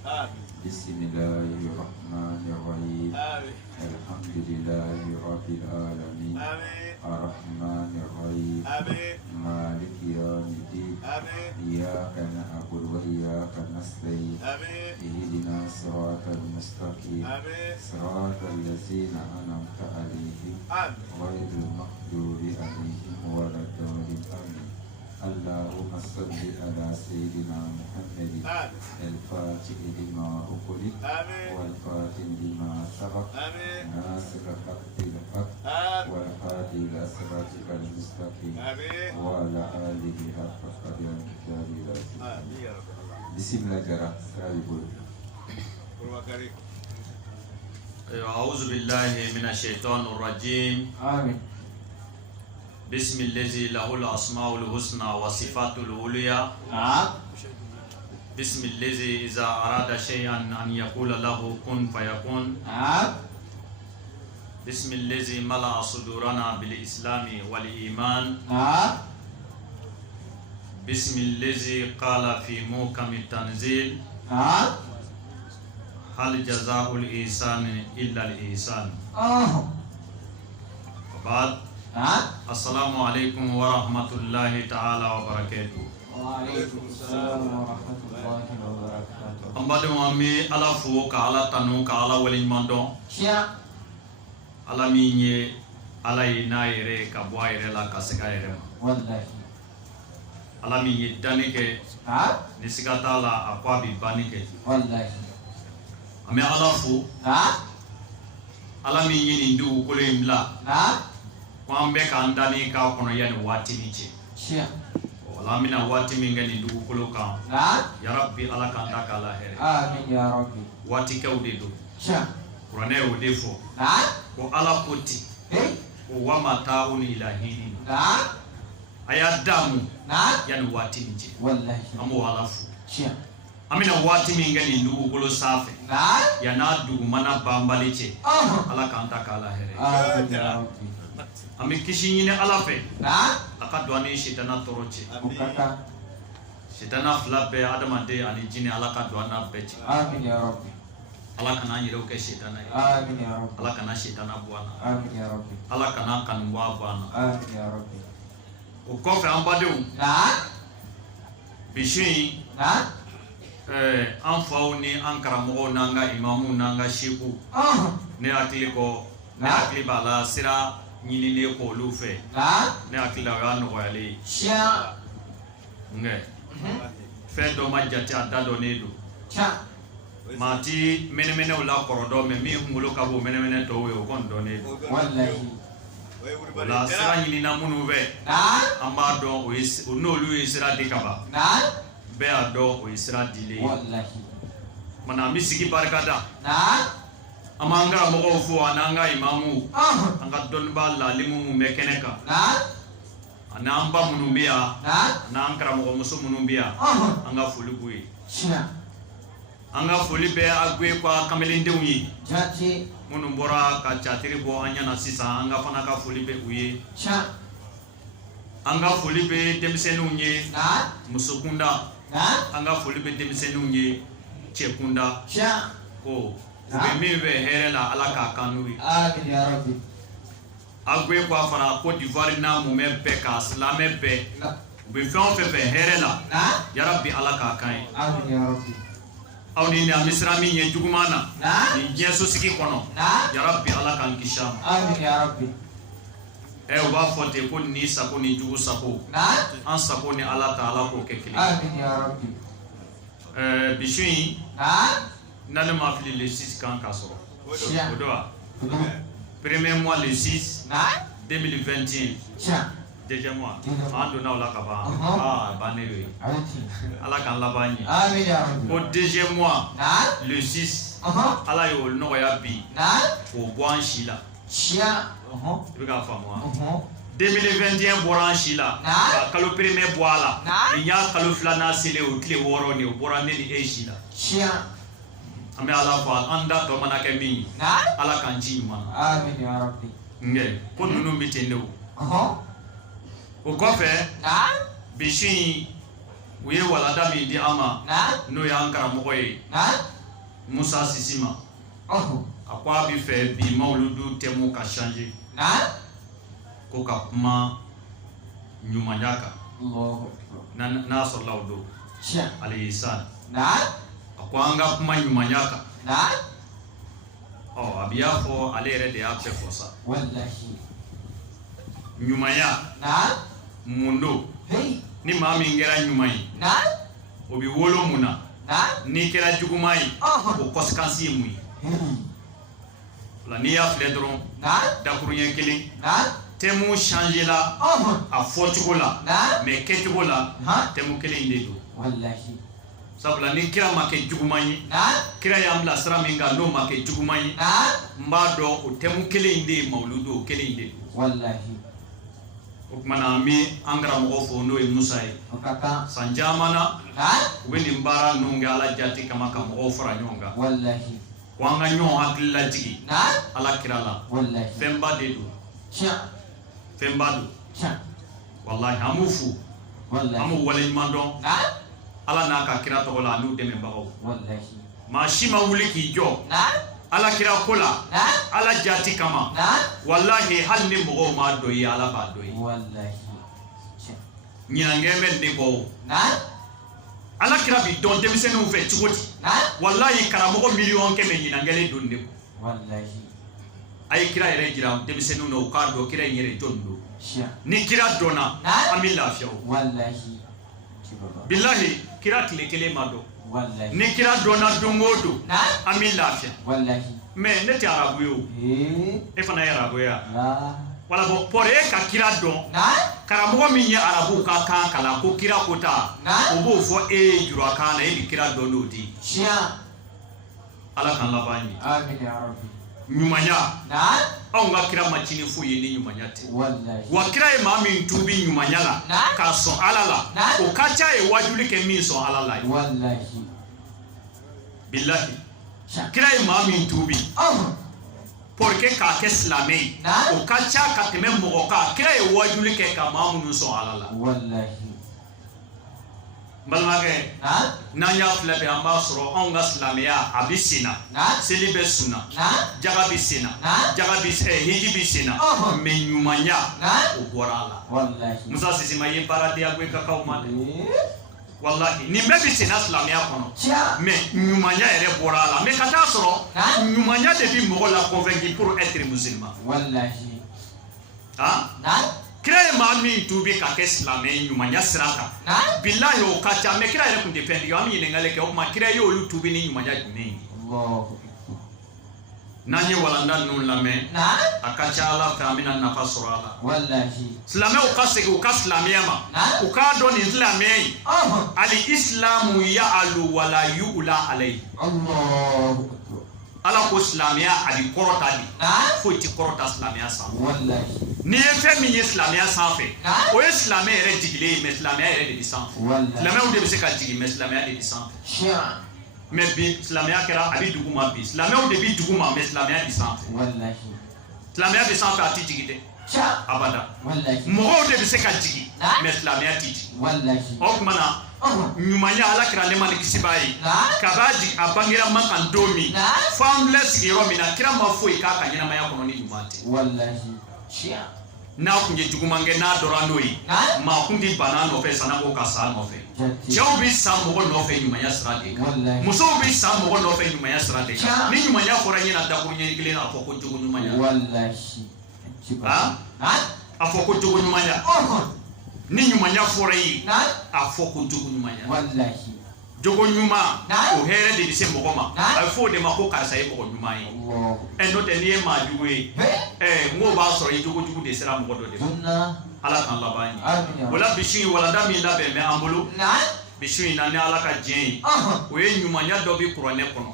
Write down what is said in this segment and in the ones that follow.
بسم الله الرحمن الرحيم الحمد لله رب العالمين الرحمن الرحيم مالك يوم الدين إياك نعبد وإياك نستعين اهدنا الصراط المستقيم صراط الذين أنعمت عليهم غير المغضوب عليهم ولا الضالين آمين. اللهم صل على سيدنا محمد الفاتح لما أغلق والفاتح لما سبق ناصر الحق بالحق والهادي إلى صراطك المستقيم وعلى آله حق قدره العظيم. بسم الله الرحمن الرحيم. أعوذ بالله من الشيطان الرجيم. آمين. بسم الذي له الأسماء الحسنى وصفات العليا. بسم الذي إذا أراد شيئا أن يقول له كن فيكون. بسم الذي ملأ صدورنا بالإسلام والإيمان. بسم الذي قال في محكم التنزيل هل جزاء الإحسان إلا الإحسان. وبعد السلام عليكم ورحمة الله تعالى وبركاته. وعليكم السلام ورحمة الله وبركاته. أمبادو أمي على فوق على تنو على ولين مندو. على ميني على ينايرة كبوايرة لا كسكايرة. والله. على ميني دانيك. نسكتا لا أقوى بانيك. والله. أمي على فوق. على ميني ندو كلهم لا. Kwambe kandani ka kono yani wati niche. Wala mina wati mingani ndugu kuluka. Ya Rabbi ala kanda kala here. Amin ya Rabbi. Wati ka udedo. Kurane udefo. Ko ala poti. Ko wama tauni ilahini. Aya damu. Yani wati niche. Wallahi. Amu halafu. Amina wati mingani ndugu kulu safi. Ya na dugu mana bambaliche. Ala kanda kala here. Amin ya Rabbi. Ami kishinyine alafe akadwani shitana toroche shitana flabe adamade ani jini alaka dwana bechi. Amin ya Rabbi. Alaka na nyiro ke shitana. Amin ya Rabbi. Alaka na shitana bwana. Amin ya Rabbi. Alaka na kanwa bwana. Amin ya Rabbi. Ukofe ambadeu bishin anfaw ni ankaramogo nanga imamu nanga shiku ne akili ko ne akili bala sira nyini ne ko lufe ne akila ga no yale nge fe do majati adado ne do mati mene wala korodo me mi ngulo ka bo mene to we o kon do ne wallahi wala sira nyini na munu ve amba do o no lu sira de kaba be ado o sira dile wallahi mana mi sigi barkada amanga mogo fu ananga imamu anga donba la limu mekeneka anamba munumbia na ankara mogo muso munumbia anga fulibui anga fulibe agwe kwa kamelinde uyi jati munumbora ka chatiri bo anya na sisa anga fana ka fulibe uyi anga fulibe demisenu unye musukunda anga fulibe demisenu unye chekunda ko Ubemive herela alaka kanui. Amin ya Rabbi. Agwe kwa fara Côte d'Ivoire na mumebe ka slamebe. Ubefon fefe herela. Ya Rabbi alaka kai. Amin ya Rabbi. Auni ni amisra mi nye jugumana. Ni jesu siki kono. Ya Rabbi alaka nkisham. Amin ya Rabbi. Uba fote ko ni sako ni jugu sako. An sako ni ala ta'ala ko kekele. Amin ya Rabbi. Bishui. Nane ma fili le 6 quand kasoro. Odoa. Premier mois le 6 2021. Deuxième mois. Ando na ola kaba. Banewe. Ala kan labani. Amin ya Rabbi. Au deuxième mois le 6 ala yo no ya bi. Au boan shila. Tu ga fa moi. 2021 boran shila. Kalo premier boala. Inya kalo flana sele o kle woro ni o borane ni e shila. Ame ala fa anda to manake mi ala kanji mana. Amin ya Rabbi. Nge ko nunu mitende o. O gofe bishin u ye walanda min di an ma n'o y'an karamɔgɔ ye Musa Sisima a ko a bɛ fɛ bi mawuludu thème ka changer ko ka kuma ɲumanya kan n'a sɔrɔla o don alayhi salam a ko an ka kuma ɲumanya kan a bɛ y'a fɔ ale yɛrɛ de y'a bɛɛ fɔ sa ɲumanya mun don ni maa min kɛra ɲuman ye o bɛ wolo mun na n'i kɛra juguman ye o conséquence ye mun ye ola n'i y'a filɛ dɔrɔn dakuruɲɛ kelen thème changer la a fɔcogo la mais kɛcogo la thème kelen de don sabula ni kira ma kɛ juguman ye kira y'an bila sira min kan n'o ma kɛ juguman ye n b'a dɔn o thème kelen de ye mawuludu o kelen de don o tuma na an bɛ an karamɔgɔ fo n'o ye Musa ye san caman na u bɛ nin baara ninnu kɛ Ala jati kama ka mɔgɔw fara ɲɔgɔn kan ko an ka ɲɔgɔn hakili lajigi Ala kira la fɛnba de don fɛnba don wallahi an b'u fo an b'u waleɲuman dɔn Ala n'a ka kira tɔgɔ la n'u dɛmɛbagaw maa si ma wuli k'i jɔ Ala kira ko la Ala jati kama wallahi hali ni mɔgɔw ma dɔ ye Ala b'a dɔ ye ɲinangɛn bɛ ne kɔ Ala kira bi dɔn denmisɛnninw fɛ cogo di wallahi karamɔgɔ miliyɔn kɛmɛ ɲinangɛlen don ne kɔ a ye kira yɛrɛ jira denmisɛnninw na u k'a dɔn kira in yɛrɛ jɔn don ni kira dɔnna an bɛ lafiya o billahi kira tile kelen ma dɔn ni kira dɔnna don o don an bɛ lafiya mais ne tɛ arabu ye o e fana ye arabu ye wala bon pour e ka kira dɔn karamɔgɔ min ye arabu ka kan kalan ko kira ko ta o b'o fɔ e ye jura kan na e bɛ kira dɔn n'o di Ala k'an laban ɲɛ ɲumanya anw ka kira ma cini foyi ye ni ɲumanya tɛ wa kira ye maa min tuubi ɲumanya la k'a sɔn Ala la o ka ca ye wajuli kɛ min sɔn Ala la ye billahi kira ye maa min tuubi pour que k'a kɛ silamɛ ye o ka ca ka tɛmɛ mɔgɔ kan kira ye wajuli kɛ ka maa minnu sɔn Ala la balimakɛ n'an y'a filɛ bɛ an b'a sɔrɔ anw ka silamɛya a bɛ sen na seli bɛ sun na jaga bɛ sen na hiji bɛ sen na mais ɲumanya o bɔra a la Musa Sisima ye baara di Agoye Kakaw ma dɛ wallahi nin bɛɛ bɛ sen na silamɛya kɔnɔ mais ɲumanya yɛrɛ bɔra a la mais ka taa sɔrɔ ɲumanya de bɛ mɔgɔ la convaincre pour être musulman kira ye maa min tuubi ka kɛ silamɛ ɲumanya sira kan billahi o ka ca mais kira yɛrɛ tun tɛ fɛn digi an bɛ ɲininkali kɛ o tuma kira ye olu tuubi ni ɲumanya jumɛn ye n'an ye walanda ninnu lamɛn a ka ca Ala fɛ an bɛna nafa sɔrɔ a la silamɛw ka segin u ka silamɛya ma u k'a dɔn nin silamɛya in ali islamu ya'alu wala yu'la alayhi Ala ko silamɛya a bɛ kɔrɔta de foyi tɛ kɔrɔta silamɛya sanfɛ n'i ye fɛn min ye silamɛya sanfɛ o ye silamɛ yɛrɛ jigilen ye mais silamɛya yɛrɛ de bɛ sanfɛ silamɛw de bɛ se ka jigin mais silamɛya de bɛ sanfɛ mais bi silamɛya kɛra a bɛ dugu ma bi silamɛw de bɛ dugu ma mais silamɛya bɛ sanfɛ silamɛya bɛ sanfɛ a tɛ jigin dɛ abada mɔgɔw de bɛ se ka jigin mais silamɛya tɛ jigin o tuma na ɲumanya Ala kira ne ma ni kisi b'a ye ka b'a jigin a bangera man kan don min fo an filɛ sigiyɔrɔ min na kira ma foyi k'a ka ɲɛnamaya kɔnɔ ni ɲuman tɛ n'a kun ye juguman kɛ n'a dɔra n'o ye maa kun tɛ bana nɔfɛ sanna ko ka sa nɔfɛ cɛw bɛ sa mɔgɔ nɔfɛ ɲumanya sira de kan musow bɛ sa mɔgɔ nɔfɛ ɲumanya sira de kan ni ɲumanya fɔra ɲɛna dakuruɲɛ kelen na a fɔ ko jogo ɲumanya a fɔ ko jogo ɲumanya ni ɲumanya fɔra ye a fɔ ko jogo ɲumanya jogo ɲuman o hɛrɛ de bɛ se mɔgɔ ma a bɛ fɔ o de ma ko karisa ye mɔgɔ ɲuman ye n'o tɛ n'i ye maa jugu ye n ko b'a sɔrɔ i jogo jugu de sera mɔgɔ dɔ de ma Ala k'an laban ɲɛ o la bi su in walanda min labɛn bɛ an bolo bi su in na ni Ala ka diɲɛ ye o ye ɲumanya dɔ bɛ kuranɛ kɔnɔ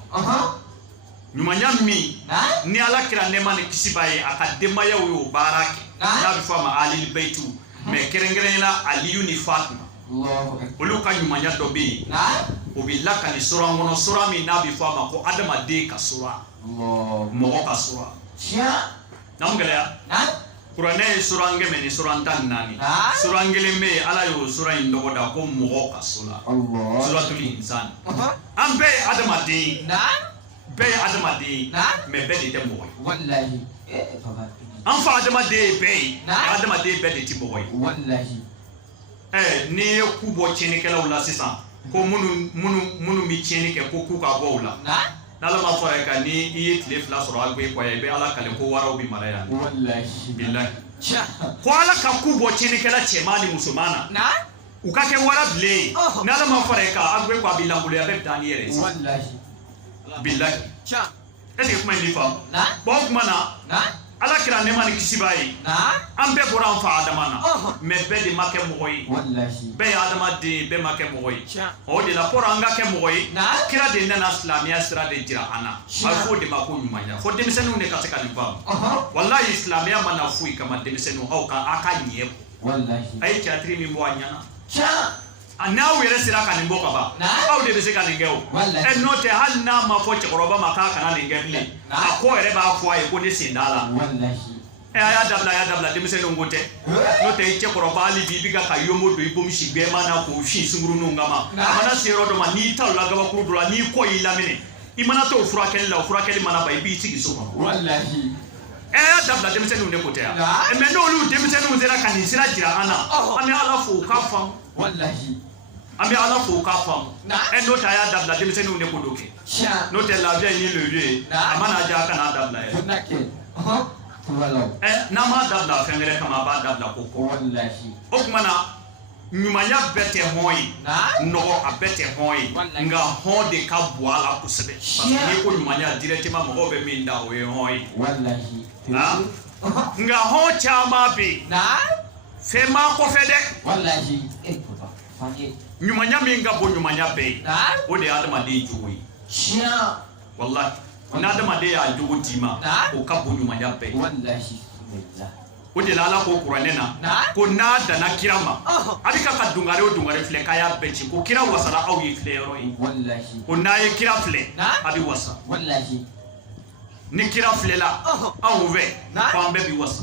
ɲumanya min ni Ala kira nɛɛma ni kisi b'a ye a ka denbayaw y'o baara kɛ n'a bɛ fɔ a ma alil bayitu mais kɛrɛnkɛrɛnnen la Aliyu ni Fatima olu ka ɲumanya dɔ bɛ yen o bɛ lakali sura kɔnɔ sura min n'a bɛ fɔ a ma ko adamaden ka sura mɔgɔ ka sura n'an gɛlɛya Kurane surange meni surantan nani. Surangele me ala yo sura indogo da ko mogo kasula. Allah. Suratul insan. Ambe adamadi. Be adamadi. Me be de mogo. Wallahi. Anfa adamadi be. Adamadi be de tiboy. Wallahi. Ni kubo chini kala ula sisan. Ko munu mi chini ke ko ku ka bo ula. Nala ma fara ka ni iye tile fila sɔrɔ agbe kwa ye be ala kale ko waraw bi mara ya wallahi billahi ko ala ka ku bɔ tiɲɛnikɛla cɛman ni musoman na u ka kɛ wara bilen n'ala ma fara ka agbe kwa bi langoloya bɛ taa ni yɛrɛ wallahi billahi est-ce que kuma in b'i faamu bon kuma na ala kira nema ni kisi b'a ye an bɛɛ bɔra an fa adama na mais bɛɛ de ma kɛ mɔgɔ ye wallahi bɛɛ ye adamaden bɛɛ ma kɛ mɔgɔ ye o de la pour an ka kɛ mɔgɔ ye kira de nana silamɛya sira de jira an na a bɛ fɔ o de ma ko ɲumanya fo denmisɛnninw de ka se ka nin faamu wallahi silamɛya ma na foyi kama denmisɛnninw aw ka ɲɛ wallahi a ye caatiri min bɔ a ɲɛna n'aw yɛrɛ sera ka nin bɔ ka ban aw de bɛ se ka nin kɛ o n'o tɛ hali n'a ma fɔ cɛkɔrɔba ma k'a kana nin kɛ bilen a ko yɛrɛ b'a fɔ a ye ko ne sen t'a la a y'a dabila denmisɛnninw ko tɛ n'o tɛ i cɛkɔrɔba hali bi i bɛ ka yombo don i bomi si gbɛɛman na k'o fin sunkuruninw kama a mana se yɔrɔ dɔ ma n'i ta o la gabakuru dɔ la n'i kɔ y'i laminɛ i mana to o furakɛli la o furakɛli mana ban i b'i sigi so kɔnɔ a y'a dabila denmisɛnninw de ko tɛ yan mɛ n'olu denmisɛnninw sera ka nin sira jira an na an bɛ ala fo u k'a faamu an bɛ ala fo k'a faamu n'o tɛ a y'a dabila denmisɛnninw de ko do kɛ n'o tɛ lafiya ni leuru ye a mana diya a kana dabila yɛrɛ n'a ma dabila fɛn wɛrɛ kama a b'a dabila ko kɔ o tuma na ɲumanya bɛɛ tɛ hɔn ye nɔgɔ a bɛɛ tɛ hɔn ye nka hɔn de ka bon a la kosɛbɛ parce que n'i ko ɲumanya directement mɔgɔw bɛ min da o ye hɔn ye nka hɔn caman bɛ yen fɛn m'a kɔfɛ dɛ ɲumanya min ka bon ɲumanya bɛɛ ye o de ye adamaden jogo ye wallahi n'adamaden y'a jogo d'i ma o ka bon ɲumanya bɛɛ ye o de la ala ko kuranɛ na ko n'a danna kira ma a bɛ ka dungare o dungare filɛ k'a y'a bɛɛ ci ko kira wasara aw ye filɛ yɔrɔ ye ko n'a ye kira filɛ a bɛ wasa ni kira filɛla anw fɛ k'an bɛɛ bɛ wasa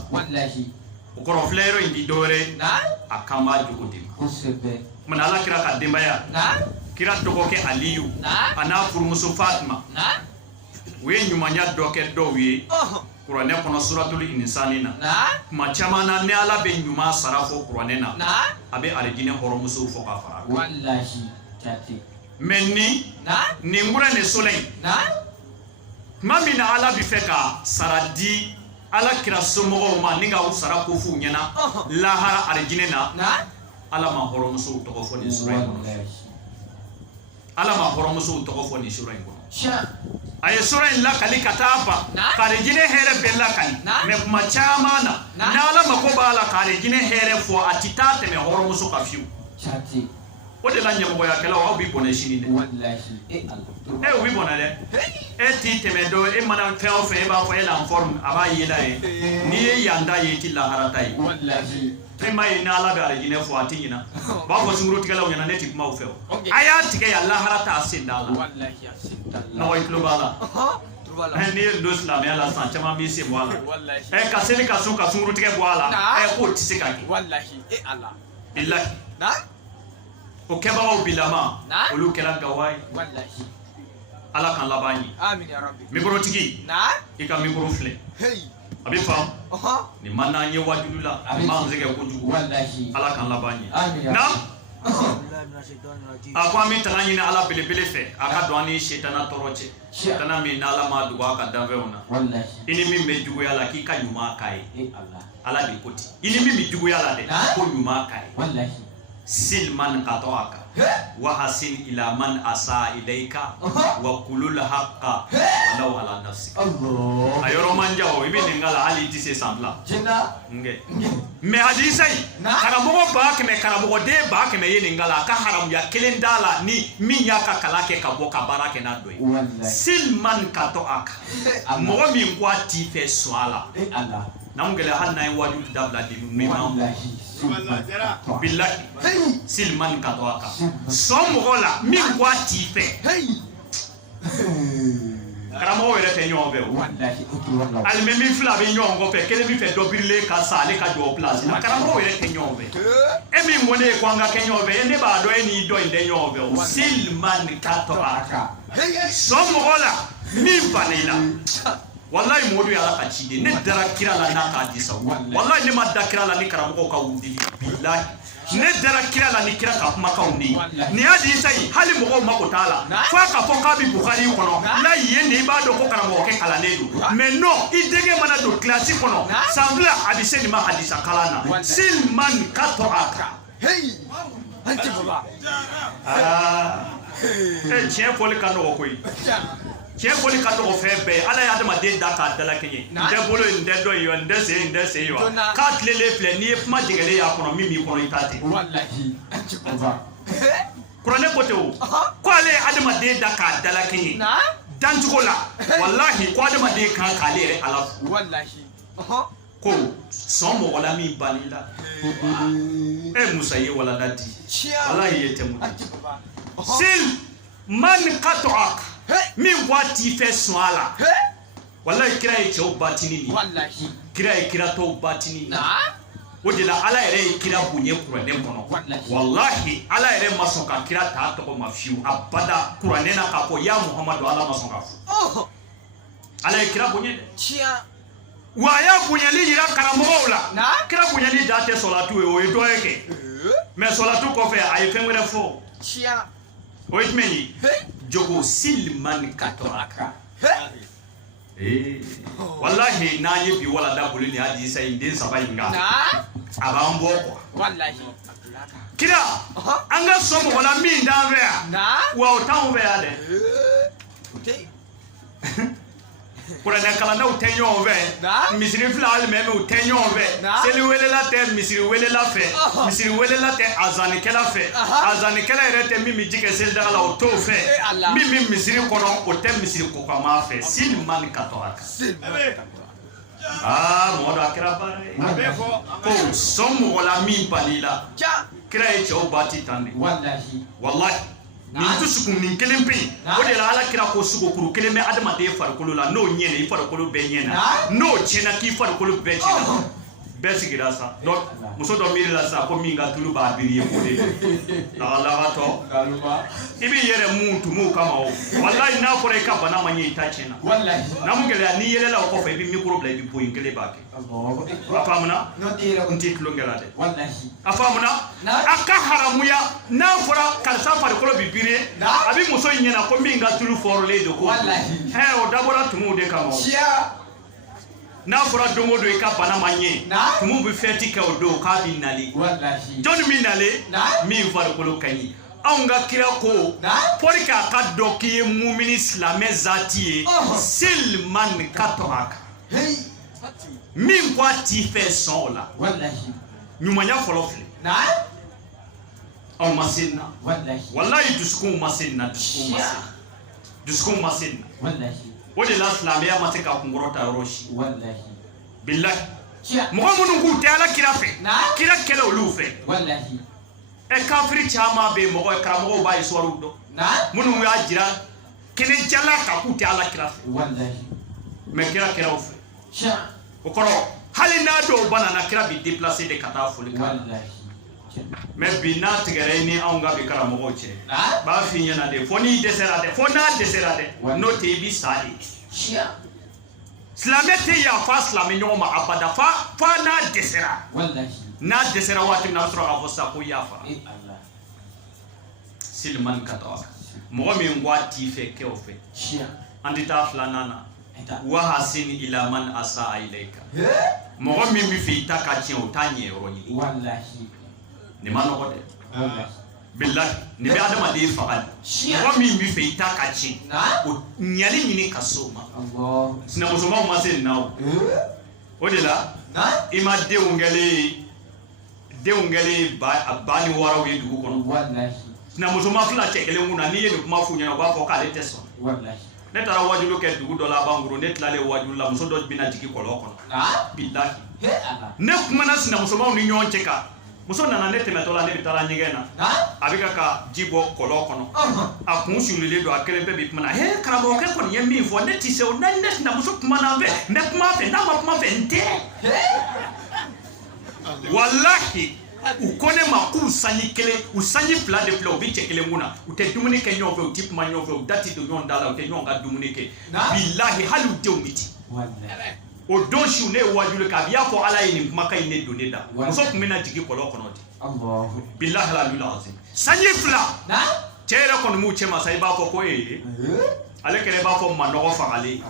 o kɔrɔ filɛ yɔrɔ in di dɔwɛrɛ a kan b'a jogo de ma mana ala kira ka denbaya kira dɔgɔkɛ aliyu a n'a furumuso fatima u ye ɲumanya dɔ kɛ dɔw ye kuranɛ kɔnɔ suratul insani na kuma caman na ni ala bɛ ɲuman sara fɔ kuranɛ na a bɛ alijinɛ hɔrɔnmusow fɔ ka fara mɛ nin wura nin sola in tuma min na ala bɛ fɛ ka sara di ala kira somɔgɔw ma ni ka u sara ko f'u ɲɛna lahara alijinɛ na ala ma hɔrɔnmusow tɔgɔ fɔ nin sura in kɔnɔ ala ma hɔrɔnmusow tɔgɔ fɔ nin sura in kɔnɔ a ye sura in lakali ka taa ban ka alijinɛ hɛrɛ bɛɛ lakali mɛ kuma caman na ni ala mako b'a la ka alijinɛ hɛrɛ fɔ a tɛ taa tɛmɛ hɔrɔnmuso kan fiyewu o de la ɲɛmɔgɔyakɛlaw aw bɛ bɔnɛ sini dɛ u bɛ bɔnɛ dɛ e t'i tɛmɛ dɔ e mana fɛn o fɛn e b'a fɔ e la en forme a b'a ye la ye n'i ye yan ta ye i tɛ lahara ta ye e ma ye ni ala bɛ alijinɛ fɔ a tɛ ɲina u b'a fɔ sunkurutigɛlaw ɲɛna ne tɛ kuma o fɛ o a y'a tigɛ yan lahara t'a sen da la nɔgɔ i tulo b'a la n'i ye don silamɛya la san caman b'i sen bɔ a la ka seli ka sun ka sunkurutigɛ bɔ a la k'o tɛ se ka kɛ bilahi o kɛbagaw bilama olu kɛra gawa ye ala k'an laban ye mikorotigi i ka mikoro filɛ a bɛ faamu nin ma n'an ye wajudu la a b'an sɛgɛn kojugu ala k'an laban ye na a ko an bɛ tanga ɲini ala belebele fɛ a ka don an ni setana tɔɔrɔ cɛ setana min n'ala ma dogo a ka danfɛnw na i ni min bɛ juguya la k'i ka ɲuman k'a ye ala de ko ten i ni min bɛ juguya la dɛ ko ɲuman k'a ye sil man qata'aka wa hasin ila man asa ilayka wa kulul haqqa walau ala nafsika a yɔrɔ man ja o i bɛ nin k'a la hali i tɛ se san fila mɛ hadisa in karamɔgɔ ba kɛmɛ karamɔgɔden ba kɛmɛ ye nin k'a la a ka haramuya kelen t'a la ni min y'a ka kalan kɛ ka bɔ ka baara kɛ n'a dɔ ye sil man qata'aka mɔgɔ min ko a t'i fɛ sɔn a la n'an gɛlɛya hali n'an ye wajibi dabila di min bilahi silman ka to aka sɔn mɔgɔ la min ko a t'i fɛ karamɔgɔ yɛrɛ tɛ tɛ ɲɔgɔn fɛ o wallahi o tɛ wala alimami fila bɛ ɲɔgɔn kɔfɛ kelen bɛ fɛ dɔ birilen ka sa ale ka jɔ o place la karamɔgɔw yɛrɛ tɛ ɲɔgɔn fɛ e min ko ne ye ko an ka kɛ ɲɔgɔn fɛ ne b'a dɔn e ni dɔ in tɛ ɲɔgɔn fɛ o silman ka tɔ a kan sɔn mɔgɔ la min banna i la wallahi Modu y'ala ka ci de ne dara kira la n'a k'a di sa wallahi ne ma da kira la ni karamɔgɔw ka wudili billahi ne dara kira la ni kira ka kumakanw de ni y'a di isa yi hali mɔgɔw mako t'a la fo a ka fɔ k'a bɛ Bukhari kɔnɔ n'a yen de i b'a dɔn ko karamɔgɔkɛ kalannen don mais non i denkɛ mana don kilasi kɔnɔ san fila a bɛ se nin ma hadisa kalan na silman ka tɔ a kan tiɲɛ fɔli ka nɔgɔ koyi tiɲɛ fɔli ka nɔgɔ fɛn bɛɛ ala ye adamaden da k'a dalakɛɲɛ n tɛ bolo n tɛ dɔ ye wa n tɛ sen n tɛ sen ye wa k'a tilelen filɛ n'i ye kuma degelen y'a kɔnɔ min b'i kɔnɔ i t'a ten kuranɛ ko tɛ o ko ale ye adamaden da k'a dalakɛɲɛ dancogo la wallahi ko adamaden kan k'ale yɛrɛ ala fo ko sɔn mɔgɔ la min banni la e Musa ye walada di wallahi ye tɛ mu sil man qat'ak min waati fɛ sɔn a la wallahi kira ye cɛw batini ni kira ye kira tɔw batini ni o de la ala yɛrɛ ye kira bonya kuranɛ kɔnɔ wallahi ala yɛrɛ ma sɔn ka kira ta tɔgɔ ma fiyewu abada kuranɛ na k'a fɔ ya Muhamadu ala ma sɔn k'a fɔ ala ye kira bonya dɛ wa a y'a bonyali yira karamɔgɔw la kira bonyali da tɛ sɔlatu ye o ye dɔ ye kɛ mais sɔlatu kɔfɛ a ye fɛn wɛrɛ fɔ o ye jumɛn ye jogo silman ka tɔ a kan wallahi n'an ye bi walada boli ni hadisa in den saba in kan a b'an bɔ quoi kira an ka sɔn mɔgɔ la min d'an fɛ yan wa o t'anw fɛ yan dɛ kuranɛ kalannaw tɛ ɲɔgɔn fɛ misiri fila alimɛmiw tɛ ɲɔgɔn fɛ seli welela tɛ misiri welela fɛ misiri welela tɛ azanikɛla fɛ azanikɛla yɛrɛ tɛ min bɛ ji kɛ selidaga la o t'o fɛ min bɛ misiri kɔnɔ o tɛ misiri kokama fɛ silman ka tɔ a kan mɔgɔ dɔ a kɛra baara ye ko sɔn mɔgɔ la min banni la kira ye cɛw baati tan de wallahi nin dusukun nin kelen pe o de la ala kira ko sugokuru kelen bɛ adamaden farikolo la n'o ɲɛna i farikolo bɛɛ ɲɛna n'o tiɲɛna k'i farikolo bɛɛ tiɲɛna bɛɛ sigira sa muso dɔ miiri la sa ko min ka tulu b'a biri ye o de lagatɔ i b'i yɛrɛ mun tumu kama o wallahi n'a fɔra i ka bana ma ɲɛ i ta tiɲɛna n'a mun gɛlɛya n'i yɛlɛla o kɔfɛ i bɛ mikoro bila i bɛ boyin kelen b'a kɛ a faamuna n t'i tulonkɛ la dɛ a faamuna a ka haramuya n'a fɔra karisa farikolo bɛ biri a bɛ muso in ɲɛna ko min ka tulu fɔrɔlen don ko o dabɔra tumuw de kama n'a fɔra don o don i ka bana ma ɲɛ tumu bɛ fɛti kɛ o don k'a bɛ nali jɔnni bɛ nale min farikolo ka ɲi anw ka kira ko pour que a ka dɔn k'i ye mumini silamɛ zaati ye silman ka tɔ a kan min ko a t'i fɛ sɔn o la ɲumanya fɔlɔ filɛ aw ma se nin na wallahi dusukunw ma se nin na dusukunw ma se nin na o de la silamɛya ma se ka kunkɔrɔta yɔrɔ si billahi mɔgɔ minnu k'u tɛ ala kira fɛ kira kɛlɛ olu fɛ kafiri caman bɛ yen karamɔgɔw b'a histoire dɔn minnu y'a jira kɛnɛ jala kan k'u tɛ ala kira fɛ mais kira kɛra o fɛ o kɔrɔ hali n'a dɔw banana kira bɛ déplacer de ka taa foli kan mais bi n'a tigɛra ni anw ka bi karamɔgɔw cɛ b'a f'i ɲɛna de fo n'i dɛsɛra dɛ fo n'a dɛsɛra dɛ n'o tɛ i bɛ sa de silamɛ tɛ yafa silamɛ ɲɔgɔn ma abada fa n'a dɛsɛra waati min na a bɛ sɔrɔ k'a fɔ sa ko yafa silman ka tɔ mɔgɔ min ko a t'i fɛ kɛ o fɛ an tɛ taa filanan na wahasin ila man asa ilayka mɔgɔ min bɛ fɛ i ta ka tiɲɛ o t'a ɲɛ yɔrɔ ɲini nin ma nɔgɔ dɛ billahi nin bɛ adamaden faga mɔgɔ min bɛ fɛ i ta ka tiɲɛ o ɲali ɲini ka s'o ma sinamusomaw ma se nin na o de la i ma denw kɛlen ba ni wɔɔrɔw ye dugu kɔnɔ sinamusoma fila cɛ kelen kun na n'i ye nin kuma f'u ɲɛna u b'a fɔ k'ale tɛ sɔn ne taara wajulu kɛ dugu dɔ la a b'an bolo ne tilalen wajulu la muso dɔ bɛna jigin kɔlɔn kɔnɔ billahi ne kumana sinamusomaw ni ɲɔgɔn cɛ kan muso nana ne tɛmɛtɔ la ne bɛ taara ɲɛgɛn na a bɛ ka ji bɔ kɔlɔn kɔnɔ a kun sulilen don a kelen bɛɛ bɛ kuma na he karamɔgɔkɛ kɔni ye min fɔ ne ti se o ne sinamuso kuma na n fɛ n bɛ kuma fɛ n'a ma kuma fɛ n tɛ walahi u ko ne ma k'u sanji kelen u sanji fila de filɛ u bɛ cɛ kelen kun na u tɛ dumuni kɛ ɲɔgɔn fɛ u tɛ kuma ɲɔgɔn fɛ u da tɛ don ɲɔgɔn da la u tɛ ɲɔgɔn ka dumuni kɛ bilahi hali u denw bɛ ten o don su ne ye wajulu kɛ a bɛ y'a fɔ ala ye nin kumakan in ne don ne da muso tun bɛ na jigin kɔlɔn kɔnɔ ten bilahi alhamdulilayi azim sanji fila cɛ yɛrɛ kɔni m'u cɛ ma sa i b'a fɔ ko ee ale kɛrɛ b'a fɔ manɔgɔ fagalen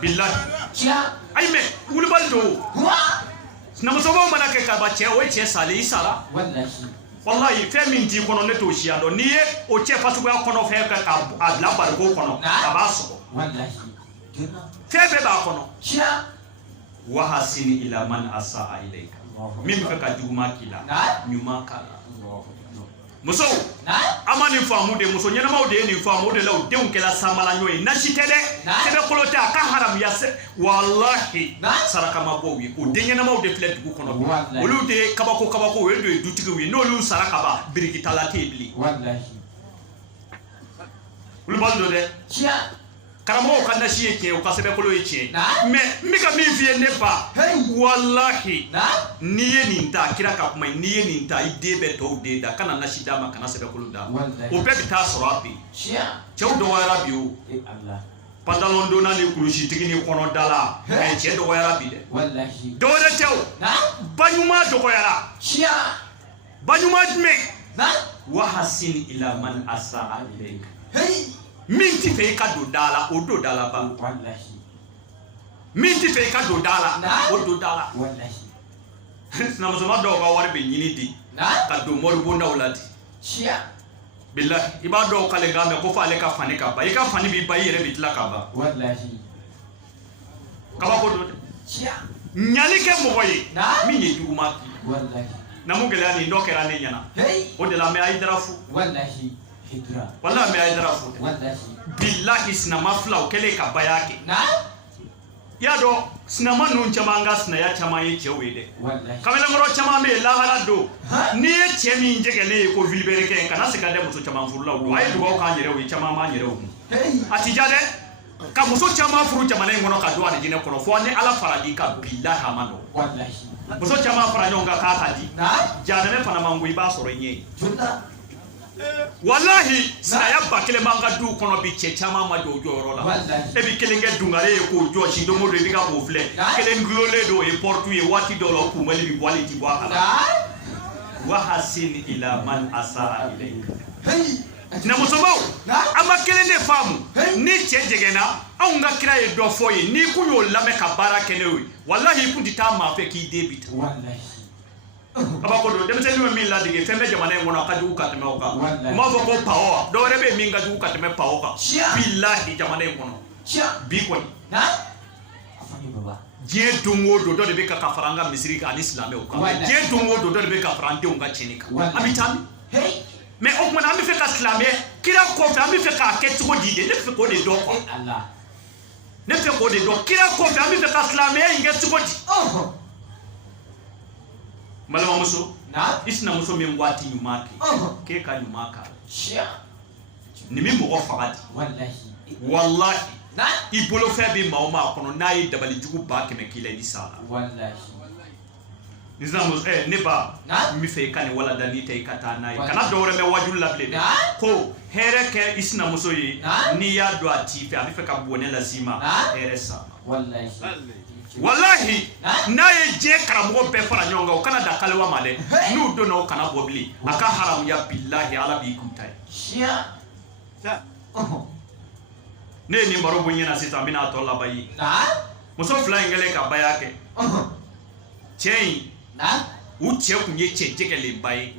bilahi ayi mɛ wulibali don sinamusobaw mana kɛ ka ban cɛ o ye cɛ salen i sara wallahi fɛn min t'i kɔnɔ ne t'o siya dɔn n'i ye o cɛ fasuguya kɔnɔ fɛn kɛ k'a bila bariko kɔnɔ a b'a sɔgɔ fɛn bɛɛ b'a kɔnɔ wahasini ila man asaa ilayka min bɛ fɛ ka juguman k'i la ɲuman k'a la musow an ma nin faamu de muso ɲɛnamaw de ye nin faamu o de la u denw kɛla samalaɲɔ ye nasi tɛ dɛ sɛbɛkolo tɛ a ka haramuya wallahi saraka ma bɔ u ye o den ɲɛnamaw de filɛ dugu kɔnɔ bi olu de ye kabako o ye de ye dutigiw ye n'olu sara ka ban birikitala tɛ yen bilen olu b'a dɔn dɛ karamɔgɔw ka nasi ye tiɲɛ u ka sɛbɛkolo ye tiɲɛ mɛ n bɛ ka min f'i ye ne ba wallahi n'i ye nin ta kira ka kuma n'i ye nin ta i den bɛ tɔw den da kana nasi d'a ma kana sɛbɛkolo d'a ma o bɛɛ bɛ taa sɔrɔ a bɛ yen cɛw dɔgɔyara bi o pantalon donna ni kulusitigi ni kɔnɔda la cɛ dɔgɔyara bi dɛ dɔwɛrɛ tɛ o baɲuman dɔgɔyara baɲuman jumɛn wahasini ila man asaa ilayka min tɛ fɛ i ka don da la o don da la ba min tɛ fɛ i ka don da la o don da la sinamusoma dɔw ka wari bɛ ɲini di ka don moribondaw la di bilahi i b'a dɔw k'ale k'a mɛn ko fɔ ale ka fani ka ban i ka fani b'i ban i yɛrɛ bɛ tila ka ban kabako don dɛ ɲali kɛ mɔgɔ ye min ye juguman k'i na mun gɛlɛya nin dɔ kɛra ne ɲɛna o de la mɛ a y'i dara fo wala mɛ a ye dara fo bilahi sinama filaw kɛlen ka baya kɛ i y'a dɔn sinama ninnu caman ka sinaya caman ye cɛw ye dɛ kamalenkɔrɔ caman bɛ yen lahara don n'i ye cɛ min jɛgɛlen ye ko vilibere kana se ka dɛ muso caman furulaw don a ye dugawu k'an yɛrɛw ye caman b'an yɛrɛw kun a ti ja dɛ ka muso caman furu jamana in kɔnɔ ka don alijinɛ kɔnɔ fɔ ni ala fara di ka bilahi a ma nɔgɔ muso caman fara ɲɔgɔn kan k'a ta di jahanɛmɛ fana man go i b'a sɔrɔ i ɲɛ wallahi sinaya ba kelen b'an ka duw kɔnɔ bi cɛ caman ma jɔ o jɔyɔrɔ la e bi kelen kɛ dungare ye k'o jɔsi don o don i bɛ ka k'o filɛ kelen gulonlen don o ye porte ye waati dɔw la o kunbɛli bɛ bɔ ale ti bɔ a kala wahasini ila man asaa ilayka sinamusomaw an ma kelen de faamu ni cɛ jɛgɛnna anw ka kira ye dɔ fɔ ye n'i kun y'o lamɛn ka baara kɛ n'o ye wallahi i kun tɛ taa maa fɛ k'i den bi ta kabako don denmisɛnnin bɛ min ladege fɛn bɛ jamana in kɔnɔ a ka jugu ka tɛmɛ o kan u m'a fɔ ko pawa dɔ wɛrɛ bɛ min ka jugu ka tɛmɛ pawa kan bilahi jamana in kɔnɔ bi kɔni diɲɛ don o don dɔ de bɛ ka fara an ka misiri kan ani silamɛw kan diɲɛ don o don dɔ de bɛ ka fara an denw ka tiɲɛni kan an bɛ taa min mɛ o kumana an bɛ fɛ ka silamɛ kira kɔfɛ an bɛ fɛ k'a kɛ cogo di de ne fɛ k'o de dɔn quoi ne fɛ k'o de dɔn kira kɔfɛ an bɛ fɛ ka silamɛya in kɛ cogo di balimamuso i sinamuso min waati ɲuman kɛ k'e ka ɲuman k'a la nin bɛ mɔgɔ faga di wallahi i bolofɛn bɛ maa o maa kɔnɔ n'a ye dabalijugu 100 k'i la i bɛ s'a la ni sinamuso ne ba n bɛ fɛ i ka nin walada n'i tɛ i ka taa n'a ye kana dɔ wɛrɛ mɛn wajulu la bilen dɛ ko hɛrɛ kɛ i sinamuso ye n'i y'a dɔn a t'i fɛ a bɛ fɛ ka bɔnɛ las'i ma hɛrɛ s'a ma wallahi n'a ye diɲɛ karamɔgɔ bɛɛ fara ɲɔgɔn kan o kana da kaliwa ma dɛ n'u donna o kana bɔ bilen a ka haramuya bilahi ala b'i kun ta ye ne ye nin baro bɔ n ɲɛna sisan n bɛna a tɔ laban ye muso fila in kɛlen ka baya kɛ cɛ in u cɛ kun ye cɛ jɛgɛlenba ye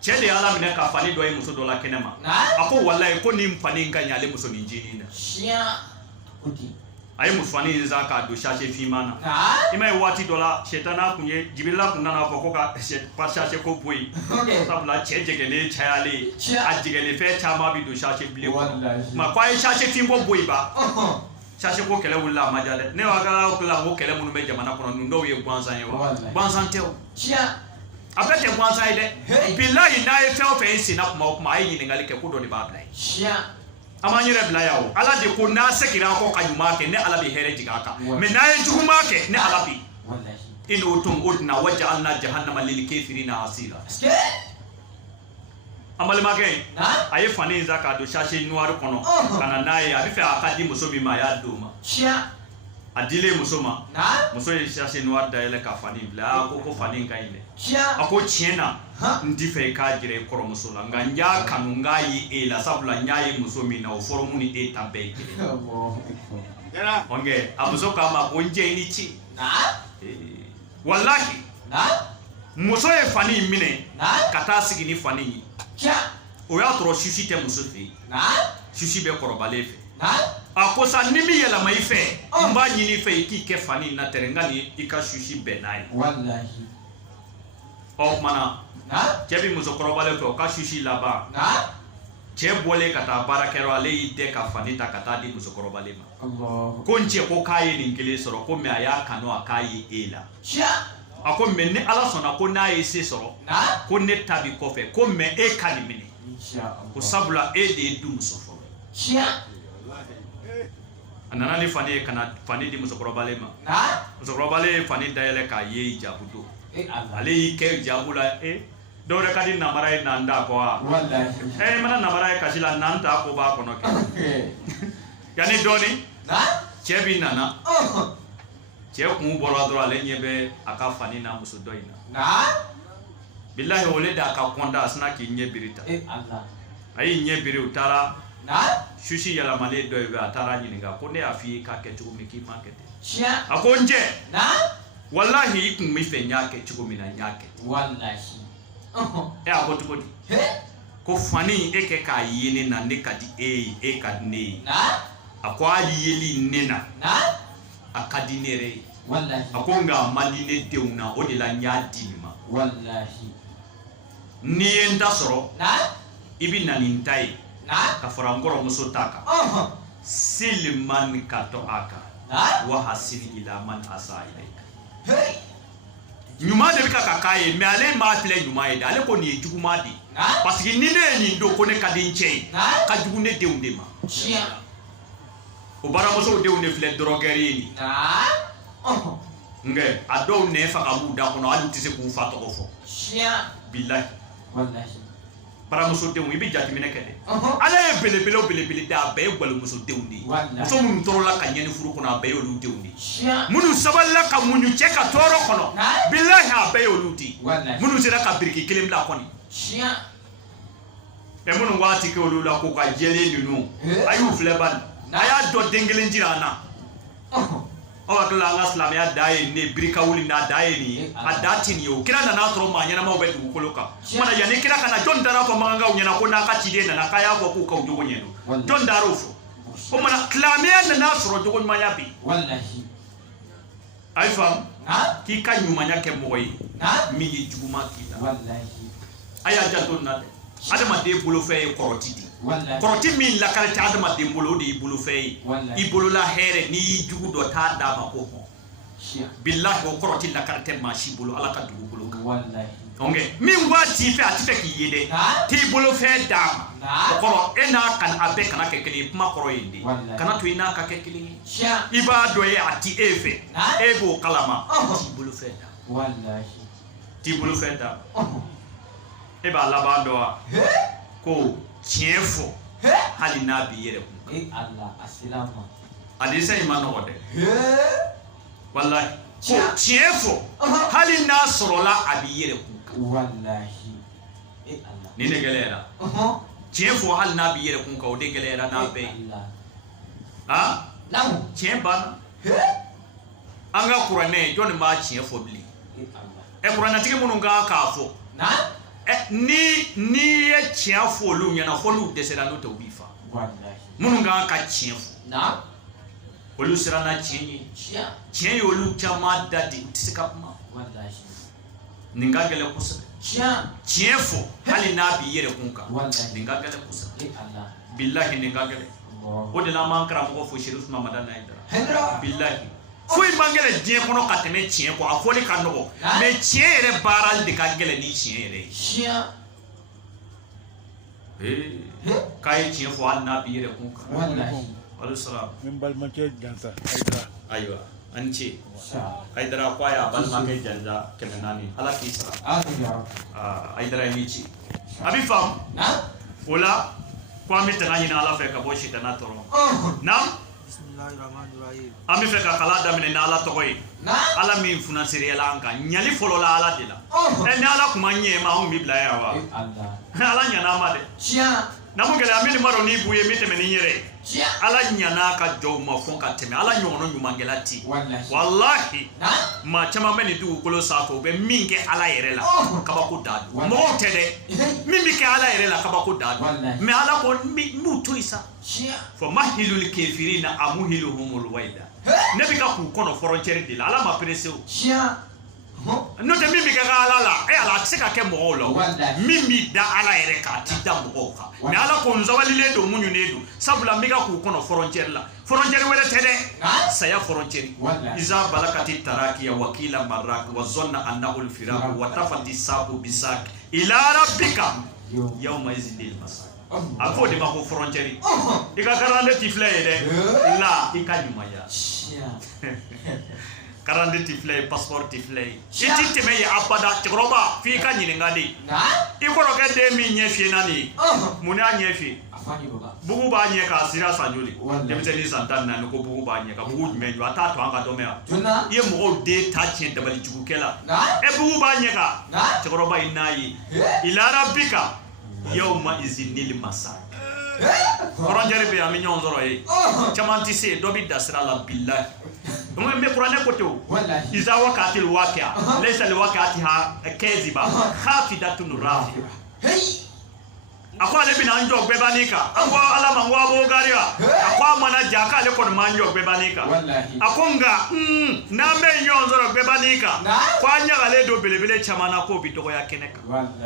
cɛ de ye ala minɛ ka fani dɔ ye muso dɔ la kɛnɛ ma a ko wallahi ko nin fani in ka ɲi ale musonin ncinin na a ye musofani in san k'a don sase finman na i ma ye waati dɔ la sɛtana kun ye jibirila kun nana fɔ ko ka sase ko bɔ yen sabula cɛ jɛgɛlen cayalen a jɛgɛlen fɛn caman bɛ don sase bilen kɔnɔ ma ko a ye sase fin bɔ yen ba sase ko kɛlɛ wulila a ma ja dɛ ne b'a kala ko kɛlɛ minnu bɛ jamana kɔnɔ ninnu dɔw ye gansan ye wa gansan tɛ o a bɛɛ tɛ gansan ye dɛ bilahi n'a ye fɛn o fɛn ye senna kuma o kuma a ye ɲininkali kɛ ko dɔ de b'a bila ye an b'an yɛrɛ bila yan o ala de ko n'a seginna a kɔ ka ɲuman kɛ ne ala bɛ hɛrɛ jigin a kan mɛ n'a ye juguman kɛ ne ala bɛ in'o tun o tɛna waja'alna jahannama lil kafirina asira an balimakɛ a ye fani in sa k'a don sachet noir kɔnɔ ka na n'a ye a bɛ fɛ a ka di muso min ma a y'a d'o ma a dilen muso ma muso ye sachet noir dayɛlɛ ka fani in bila a ko fani in ka ɲi dɛ a ko tiɲɛ na n t'i fɛ i k'a jira i kɔrɔmuso la nka n y'a kanu n k'a ye e la sabula n y'a ye muso min na o forme ni e ta bɛɛ ye kelen ɔnkɛ a muso k'a ma ko n jɛ i ni ci wallahi muso ye fani in minɛ ka taa sigi ni fani in ye o y'a sɔrɔ sisi tɛ muso fɛ yen sisi bɛ kɔrɔbalen fɛ a ko sa ni min yɛlɛma i fɛ n b'a ɲini i fɛ i k'i kɛ fani in na tɛrɛ n ka ni i ka sisi bɛn n'a ye ɔ kumana cɛ bi muso kɔrɔbalen fɛ o ka sisi laban cɛ bɔlen ka taa baarakɛyɔrɔ ale y'i dɛ ka fani ta ka taa di muso kɔrɔbalen ma ko n cɛ ko k'a ye nin kelen sɔrɔ ko mɛ a y'a kanu a k'a ye e la a ko mɛ ni ala sɔnna ko n'a ye se sɔrɔ ko ne ta bi kɔfɛ ko mɛ e ka nin minɛ ko sabula e de ye du muso fɔlɔ a nana ni fani ye ka na fani di musokɔrɔbalen ma musokɔrɔbalen ye fani dayɛlɛ k'a ye hijabu don ale y'i kɛ hijabu la dɔw yɛrɛ ka di namara ye nan da kɔ wa i mana namara ye kasi la nan ta ko b'a kɔnɔ kɛ yanni dɔɔni cɛ bi nana cɛ kun bɔra dɔrɔn ale ɲɛ bɛ a ka fani n'a muso dɔ in na bilahi o le de a ka kɔnda a sina k'i ɲɛ biri ta a y'i ɲɛ biri u taara susi yɛlɛmalen dɔ ye a taara ɲininka ko ne y'a f'i ye k'a kɛ cogo min k'i ma kɛ ten a ko n cɛ wallahi i kun b'i fɛ n y'a kɛ cogo min na n y'a kɛ a ko cogo di ko fani e kɛ k'a ye ne na ne ka di e ye e ka di ne ye a ko a yeli ne na a ka di ne yɛrɛ ye a ko nka a man di ne denw na o de la n y'a di nin ma n'i ye n ta sɔrɔ i bɛ na ni n ta ye ka fara n kɔrɔmuso ta kan sili man ka to a kan wa hasini ila man asa ilayka ɲuman de bɛ ka k'a ye mɛ ale m'a filɛ ɲuman ye dɛ ale ko nin ye juguman de ye parce que ni ne ye nin don ko ne ka di n cɛ ye ka jugu ne denw de ma o baramusow denw de filɛ dɔrɔgɛri ye nin nka a dɔw nɛ faga b'u da kɔnɔ hali u tɛ se k'u fa tɔgɔ fɔ bilahi baramuso denw i bɛ jateminɛ kɛ dɛ ala ye belebele belebele da a bɛɛ ye gwalimuso denw de ye muso minnu tɔɔrɔla ka ɲɛni furu kɔnɔ a bɛɛ ye olu denw de ye minnu sabalila ka muɲu cɛ ka tɔɔrɔ kɔnɔ bilahi a bɛɛ ye olu de ye minnu sera ka biriki kelen bila kɔni minnu waati kɛ olu la k'u ka jɛlen ninnu a y'u filɛ bani a y'a dɔn den kelen jira an na aw hakili la an ka silamɛya da ye nin ye birika wuli n'a da ye nin ye a da ti nin ye o kira nana sɔrɔ maa ɲɛnamaw bɛ dugukolo kan o kumana yanni kira kana jɔn taara fɔ makankaw ɲɛna ko n'a ka ciden nana k'a y'a fɔ k'u ka jogo ɲɛ don jɔn taara o fɔ o kumana silamɛya nana sɔrɔ jogo ɲumanya bi a ye faamu k'i ka ɲumanya kɛ mɔgɔ ye min ye juguman k'i la a y'a janto nin na dɛ adamaden bolofɛn ye kɔrɔti di kɔrɔti min lakari tɛ adamaden bolo o de y'i bolofɛn ye i bolola hɛrɛ n'i y'i jugu dɔ t'a d'a ma ko hɔn bilahi o kɔrɔti lakari tɛ maa si bolo ala ka dugukolo kan min b'a t'i fɛ a tɛ fɛ k'i ye dɛ t'i bolofɛn d'a ma o kɔrɔ e n'a a bɛɛ kana kɛ kelen ye kuma kɔrɔ ye de kana to i n'a ka kɛ kelen ye i b'a dɔn ye a ti e fɛ e b'o kalama t'i bolofɛn d'a t'i bolofɛn d'a e b'a laban dɔn wa ko tiɲɛ fɔ hali n'a b'i yɛrɛ kun alisa in ma nɔgɔ dɛ wallahi ko tiɲɛ fɔ hali n'a sɔrɔla a b'i yɛrɛ kun nin de gɛlɛyara tiɲɛ fɔ hali n'a b'i yɛrɛ kun kan o de gɛlɛyara n'a bɛɛ ye tiɲɛ banna an ka kuranɛ jɔn de b'a tiɲɛ fɔ bilen kuranɛtigi minnu kan k'a fɔ ni ye tiɲɛ fɔ olu ɲɛna fɔ n'u dɛsɛra n'o tɛ u b'i fa minnu kan ka tiɲɛ fɔ olu siranna tiɲɛ ye tiɲɛ ye olu caman da de u tɛ se ka kuma nin ka gɛlɛn kosɛbɛ tiɲɛ fɔ hali n'a b'i yɛrɛ kun kan nin ka gɛlɛn kosɛbɛ bilahi nin ka gɛlɛn o de la man karamɔgɔ fo Sheriff Mamada Aidara billahi foyi man gɛlɛn diɲɛ kɔnɔ ka tɛmɛ tiɲɛ kɔ a fɔli ka nɔgɔ mais tiɲɛ yɛrɛ baarali de ka gɛlɛn ni tiɲɛ yɛrɛ ye k'a ye tiɲɛ fɔ hali n'a b'i yɛrɛ kun kan wali sara min balimakɛ Jansa Aidara ayiwa an ce Aidara ko a y'a balimakɛ Jansa 400 ala k'i sara Aidara ye min ci a bɛ faamu o la ko an bɛ tɛgɛ ɲini ala fɛ ka bɔ sitana tɔɔrɔ na an bɛ fɛ ka kala daminɛ ni ala tɔgɔ ye ala min funaseereyala an kan ɲali fɔlɔ la ala de la ni ala kuma ɲɛ ma anw bɛ bila yan wa ala ɲana ma dɛ na mun gɛlɛya min ma dɔn ni bu ye min tɛmɛ ni yɛrɛ ye ala ɲana ka jɔw ma fɔ ka tɛmɛ ala ɲɔgɔnna ɲumangɛla ti wallahi maa caman bɛ nin dugukolo sanfɛ u bɛ min kɛ ala yɛrɛ la kabako da don mɔgɔw tɛ dɛ min bɛ kɛ ala yɛrɛ la kabako da don mais ala ko n b'u to yen sa fɔ mahilul kefirina amuhiluhumul waida ne bɛ ka k'u kɔnɔ frontière de la ala ma pressé o n'o tɛ min bɛ kɛ ala la ala a tɛ se ka kɛ mɔgɔw la min b'i da ala yɛrɛ kan a t'i da mɔgɔw kan mais ala ko n sabalilen don muɲunen don sabula n bɛ ka k'u kɔnɔ frontière la frontière wɛrɛ tɛ dɛ saya frontière iza balakati tarakiya wakila marrak wa zonna annahu al-firaq wa tafati sabu bisak ila rabbika yawma izidil masaq a fɔ de ma ko frontière i ka carte ti filɛ ye dɛ la i ka ɲumanya carte ti filɛ passeport ti filɛ i ti tɛmɛ ye abada cɛkɔrɔba f'i ka ɲininka de i kɔrɔkɛ den min ɲɛ fiyɛ na nin ye mun y'a ɲɛ fiyɛ bugu b'a ɲɛ k'a sira san joli denmisɛnnin san 14 ko bugu b'a ɲɛ ka bugu jumɛn jɔ a t'a to an ka dɔn mɛn yan i ye mɔgɔw den ta tiɲɛ dabali jugukɛ la bugu b'a ɲɛ ka cɛkɔrɔba in n'a ye ila rabbika yawma izinil masaq frontière bɛ yan an bɛ ɲɔgɔn sɔrɔ ye caman tɛ se dɔ bɛ da sira la billahi mun bɛ kuranɛ ko ten o iza waqatil waqi'a laysa li waqa'atiha kaziba khafidatun rafi'a a ko ale bɛna an jɔ bɛɛ b'a n'i kan an ko ala ma n ko a b'o gari wa a ko a mana ja k'ale kɔni m'an jɔ bɛɛ b'a n'i kan a ko nka n'an bɛ ɲɔgɔn sɔrɔ bɛɛ b'a n'i kan ko an ɲagalen don belebele caman na k'o bɛ dɔgɔya kɛnɛ kan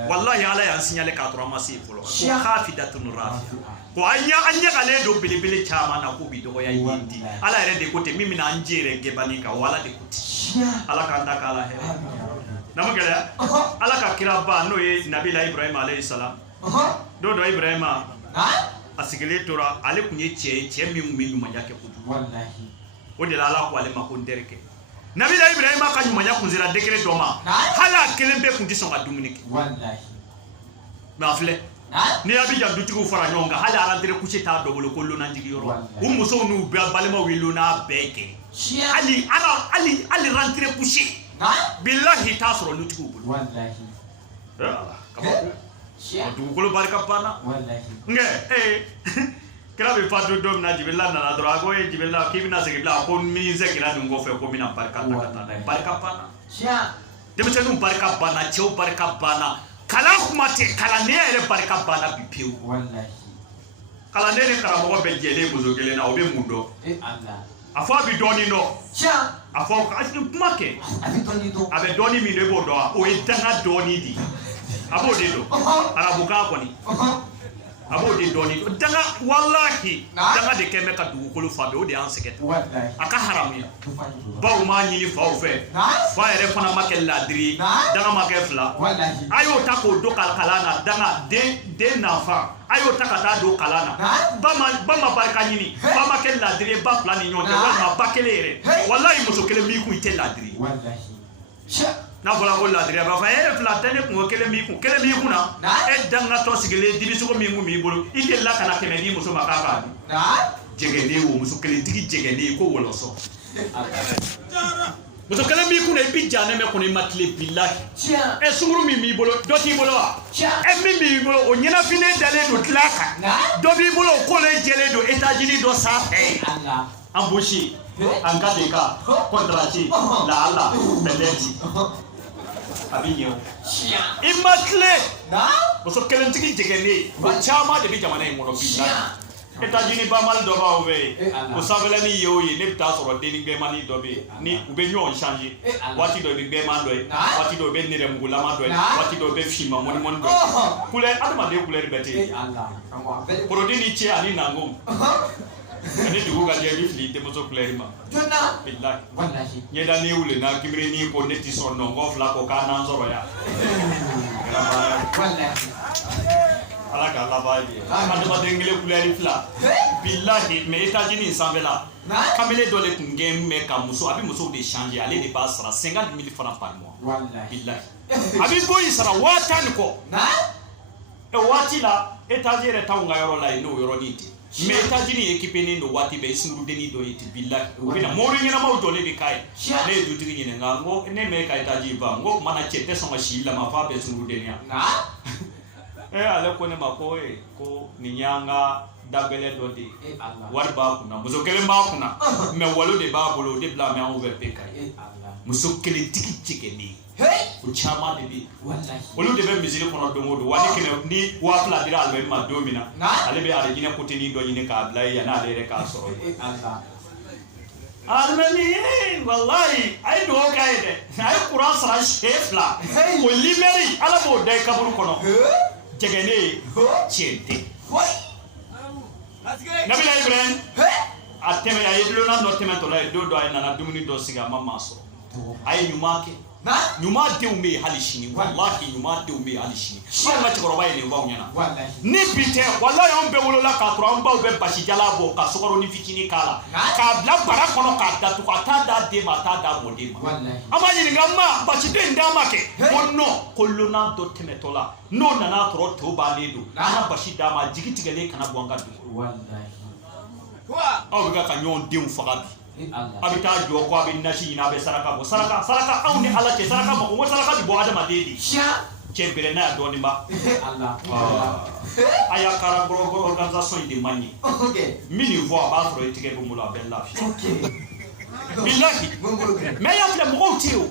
walahi ala y'an signalé k'a sɔrɔ an ma se yen fɔlɔ ko khafidatun rafi'a ko an ɲagalen don belebele caman na k'o bɛ dɔgɔya yen di ala yɛrɛ de ko ten min bɛna an ji yɛrɛ gɛn n'i kan o ala de ko ten ala k'an ta k'ala hɛrɛ n'a ma gɛlɛya ala ka kira ba n'o ye nabila ibrahim alayhi salam don dɔ Ibrahima a sigilen tora ale kun ye cɛ min bɛ ɲumanya kɛ kojugu o de la ala ko ale ma ko n terikɛ nabila Ibrahima ka ɲumanya kun sera degré dɔ ma hali a kelen bɛɛ kun tɛ sɔn ka dumuni kɛ mais a filɛ n'i y'a bɛ jan dutigiw fara ɲɔgɔn kan hali arantere couché t'a dɔ bolo ko lonajigi yɔrɔ u musow n'u balimaw ye lona bɛɛ kɛ hali rentrée couché billahi t'a sɔrɔ lutigiw bolo kabako dugukolo barika banna nka kira bɛ fatu don min na Jibirila nana dɔrɔn a ko ye Jibirila k'i bɛna segin bila a ko min seginna nin kɔfɛ ko n bɛna barika ta ka taa n'a ye barika banna denmisɛnninw barika banna cɛw barika banna kalan kuma tɛ kalandenya yɛrɛ barika banna bi pewu kalanden ni karamɔgɔ bɛ jɛlen muso kelen na o bɛ mun dɔn a fɔ a bɛ dɔɔnin dɔn a fɔ kuma kɛ a bɛ dɔɔnin min dɔn i b'o dɔn o ye danga dɔɔnin de a b'o de dɔn arabukan kɔni a b'o de dɔɔnin danga wallahi danga de kɛn bɛ ka dugukolo fa bɛɛ o de y'an sɛgɛn a ka haramuya baw m'a ɲini faw fɛ fa yɛrɛ fana ma kɛ ladiri ye danga ma kɛ fila a y'o ta k'o don kalan na danga den nafa a y'o ta ka taa don kalan na ba ma barika ɲini ba ma kɛ ladiri ye ba fila ni ɲɔgɔn cɛ walima ba kelen yɛrɛ wallahi muso kelen b'i kun i tɛ ladiri ye n'a fɔra ko ladiri a b'a fɔ e fila tɛ ne kun kelen b'i kun na e dangatɔ sigilen dibisogo min kun b'i bolo i delila ka na kɛmɛ di muso ma k'a k'a dun jɛgɛnen o muso kelentigi jɛgɛnen ko wɔlɔsɔ muso kelen b'i kun na i bi janɛ mɛn kɔnɔ i ma tile billahi sunkuru min b'i bolo dɔ t'i bolo wa min b'i bolo o ɲɛnafinen dalen don tila kan dɔ b'i bolo o kolen jɛlen don étage dɔ sanfɛ embauché en cas de cas contracté la peut-être a bɛ ɲɛ o i ma tile muso kelentigi jɛgɛnen o caman de bɛ jamana in kɔnɔ bi États-Unis ba mal do ba obe ko savela ni yo yi ne ta soro de ni be mani do be ni ube nyon changer wati do be man do wati do be nere mugula ma do wati do be fima moni mon do kule adama de kule bete produit ni che ani nango ani dugu ga je bi fili de mozo kule ma jona billahi wallahi nyeda ni ule na kimre ni ko neti so no go fla ko kana nzoro ya wallahi ala ka la baye adama de ngile kule fla billahi mais États-Unis sanvela kamele do le kungem me ka muso abi muso de changer aller de base sera 50,000 francs par mois wallahi billahi abi boy sera watan ko na e wati la États-Unis tawnga yoro la no yoro niti mais États-Unis équipé ni no wati be singuru deni do yiti billahi ubina mori ngina ma dole de kai ne du tigi ni ngango ne me ka États-Unis ba ngo mana chete so ma shila ma fa be singuru deni na ale ko ne ma ko ko ninyanga dabele do de wari ba kuna muso kelen ba kuna me walo de ba bolo de bla me an over pekai muso kelen tiki chikeni o chama de bi wallahi wolo de be misiri kono do modo wani kene ni wa fla dira albe ma domina ale be are gine kote ni do yine ka bla ya na le ka soro almani wallahi ay do kaide ay quran sara shefla o limeri ala bo dai kaburu kono jegene chente Nabi Ibrahim ateme ya yedlo na no teme to la do ay na dumuni do siga mama so ay nyumake nyuma de ume halishini wallahi nyuma de ume halishini Allah chikoro baye ne ba unyana wallahi ni pite wallahi on be wolo la ka tro on ba be bashi jala bo ka sokoro ni fikini kala ka bla bara kono ka da to ka ta da de ma ta da mo de ma wallahi ama ni ngama bashi de ndama ke onno kollona do teme to la no na na tro to ba ne do na bashi da ma jigiti gele kana bonga do wallahi wa o ga ka nyon de fagabi abita jo ko abin nashi ina be saraka bo saraka au ni ala ce saraka mo saraka di bo adama dedi sha ce bere na do ni ba Allah aya kara gro organisation de mani okay mini voix ba tro etike bo mula ben la okay billahi me ya fle mo ti o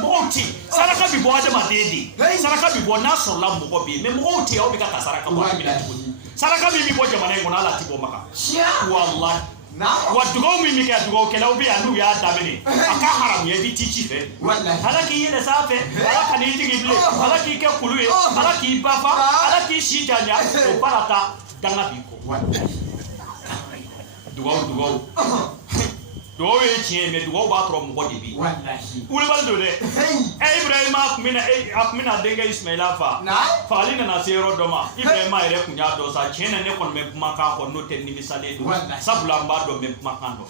mo ti saraka bi bo adama dedi saraka bi bo na so la mo bi me mo ti o bi ka saraka bo bi na ti saraka bi bo jamana ngona la ti bo maka sha wallahi wa dugo mi ke dugo ke law bi anu ya damini aka haram ye bi tichi fe wallahi halaki yele safe halaka ni tigi ble halaki ke kuluye halaki bafa halaki shijanya o barata danga bi ko wallahi dugo do we chie me dugo ba tro mo de bi wallahi ule bal do de Ibrahim akmina denga Ismaila fa falina na sero doma Ibrahim ere kunya do sa chena ne kon me maka ko no ten ni misale do sabula mba do me maka do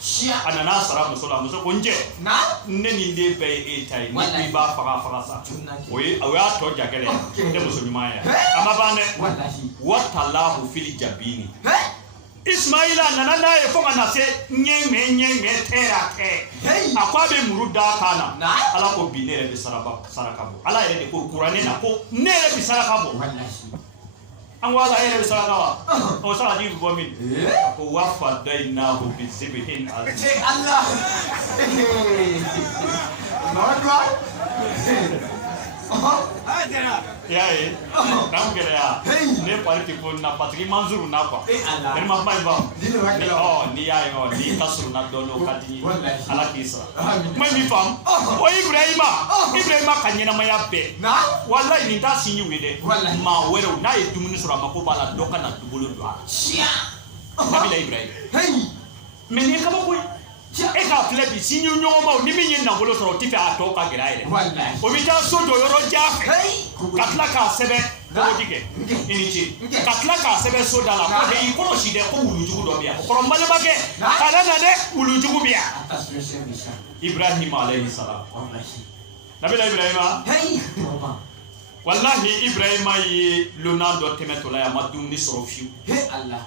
anana sara musola muso konje na ne ni de be e tai ni ba faga sa oyi awa to jagele de muso nyumaya amabane wallahi watallahu fil jabini Ismaila nana e fonga na se nyeme tera ke akwa be muruda kana ala ko binere be saraka bo ala ere de ko kurane na ko nere be saraka bo wallahi an wala ere be saraka wa o sala di bo min ko wafa daina hu bi sibhin Allah ya kam kere ya ne parti ko na patri manzuru na kwa ne ma ba ni ya yo ni kasru na do no kadi ala kisa mai mi fam o Ibrahim kanyena maya be na wallahi ni ta sinyu wede ma wero na e dumuni sura ma ko bala doka na dubulu do sia nabi Ibrahim me ne kama ko e ka flebi sinyu nyoma ni mi yin na bolo soro tifa ato ka gira ile wallahi o mi ta so do yoro ja katla ka sebe do dike inichi katla ka sebe so dala ko he ko shi de ko wulujugu do bia ko mbale bake kana na de wulujugu bia Ibrahim alayhi salam nabi Ibrahim wallahi Ibrahim yi Leonardo temetola ya madum ni soro fiu Allah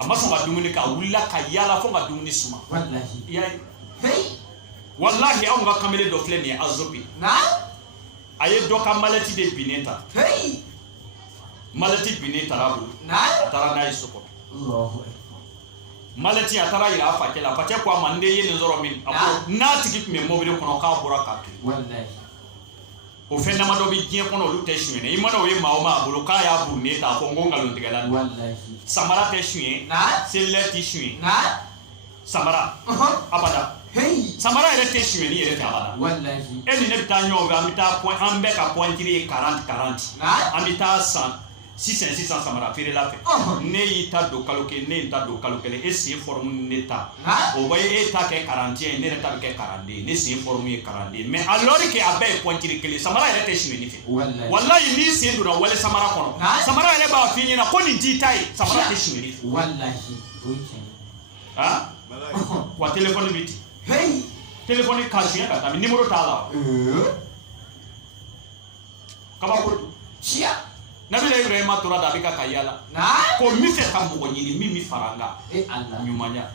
amma so gadumuni ka wulla ka yala fo gadumuni suma wallahi yayi wallahi on ga kamele do fleni azopi na aye do ka malati de bineta malati bineta rabu na tara na isoko Allahu malati atara ila fa kela fa te kwa mande yene zoro min apo na tiki me mobile kono ka bora ka tu wallahi o fɛn dama dɔ bɛ diɲɛ kɔnɔ olu tɛ suɲɛ i mana o ye maa o maa bolo k'a y'a burunnen ta fɔ n ko nkalontigɛla don samara tɛ suɲɛ selilɛ tɛ suɲɛ samara abada samara yɛrɛ tɛ suɲɛ ni yɛrɛ tɛ abada e ni ne bɛ taa ɲɔgɔn fɛ an bɛ ka pointiri ye 40 an bɛ taa san sisan samara feerela fɛ ne y'i ta don kalo kelen ne y'i ta don kalo kelen e sen forme ne ta o bɛ e ta kɛ 40 ye ne yɛrɛ ta bɛ kɛ 40 ne sen forme ye 40 mais alors que a bɛɛ ye pointiri kelen samara yɛrɛ tɛ suɲɛ ni fɛ wallahi n'i sen donna wale samara kɔnɔ samara yɛrɛ b'a f'i ɲɛna ko nin t'i ta ye samara tɛ suɲɛ ni fɛ wa téléphone bɛ ten téléphone ka suɲɛ ka taa mais numéro t'a la kabako Nabila Ibrahima tora da bika ka yala ko mi fɛ ka mɔgɔ ɲini min mi fara n kan ɲumanya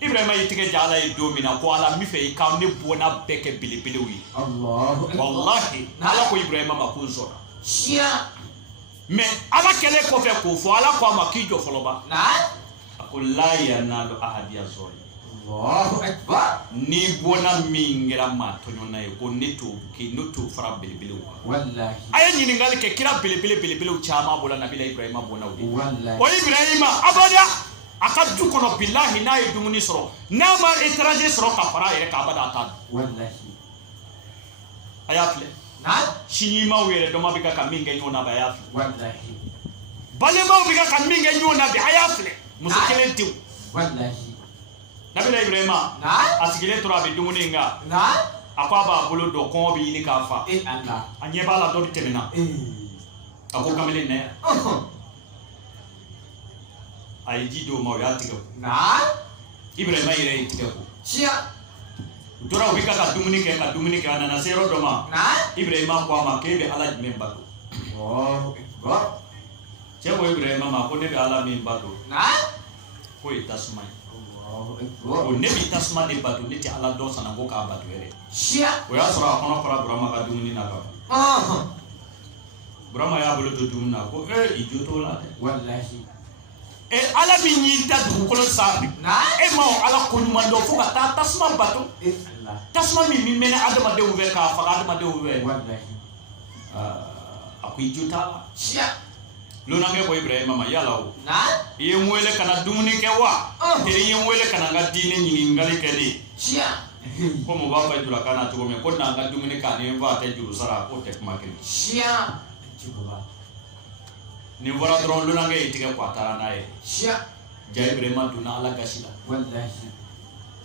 Ibrahima y'i tigɛ ja Ala ye don min na ko Ala mi fɛ i ka ne bɔnna bɛɛ kɛ belebelew ye wallahi Ala ko Ibrahima ma ko n sɔnna mais Ala kɛlen kɔfɛ k'o fɔ Ala ko a ma k'i jɔ fɔlɔ ba a ko la yanalu ahadiya zɔli ni bɔnna min kɛra maa tɔɲɔnna ye ko ne t'o fara belebelew kan a ye ɲininkali kɛ kira belebelew caman bɔra Nabila Ibrahima bɔnnaw de o Ibrahima abada a ka du kɔnɔ bilahi n'a ye dumuni sɔrɔ n'a ma étranger sɔrɔ ka fara a yɛrɛ kan abada a t'a dun a y'a filɛ sinimaw yɛrɛ dɔma bɛ ka min kɛ ɲɔgɔn na bi a y'a filɛ balimaw bɛ ka min kɛ ɲɔgɔn na bi a y'a filɛ muso kelen denw Nabila Ibrahima a sigilen tora a bɛ dumuni in kan a ko a b'a bolo dɔn kɔngɔ bɛ ɲini k'a fa a ɲɛ b'a la dɔ bɛ tɛmɛna a ko kamalen na yan a ye ji di o ma o y'a tigɛ ko Ibrahima yɛrɛ y'i tigɛ ko u tora u bɛ ka dumuni kɛ a nana se yɔrɔ dɔ ma Ibrahima ko a ma k'e bɛ Ala jumɛn bato cɛ ko Ibrahima ma ko ne bɛ Ala min bato k'o ye tasuma ye o ne bɛ tasuma de bato ne tɛ Ala dɔn sanna ko k'a bato yɛrɛ o y'a sɔrɔ a kɔnɔ fara Burama ka dumuni na ka Burama y'a bolo to dumuni na ko i jo t'o la dɛ Ala bɛ ɲi da dugukolo sanfɛ e ma o Ala ko ɲuman dɔn fo ka taa tasuma bato tasuma min bɛ mɛnɛ adamadenw fɛ k'a faga adamadenw fɛ a ko i jo t'a la Lonankɛ ko Ibrahima ma yala o i ye n wele ka na dumuni kɛ wa teri ye n wele ka na n ka diinɛ ɲininkali kɛ de ko mun b'a fɔ julakan na cogo min ko n'an ka dumuni k'a ni n fa tɛ juru sara k'o tɛ kuma kelen nin fɔra dɔrɔn Lonankɛ y'i tigɛ ko a taara n'a ye ja Ibrahima donna Ala gasi la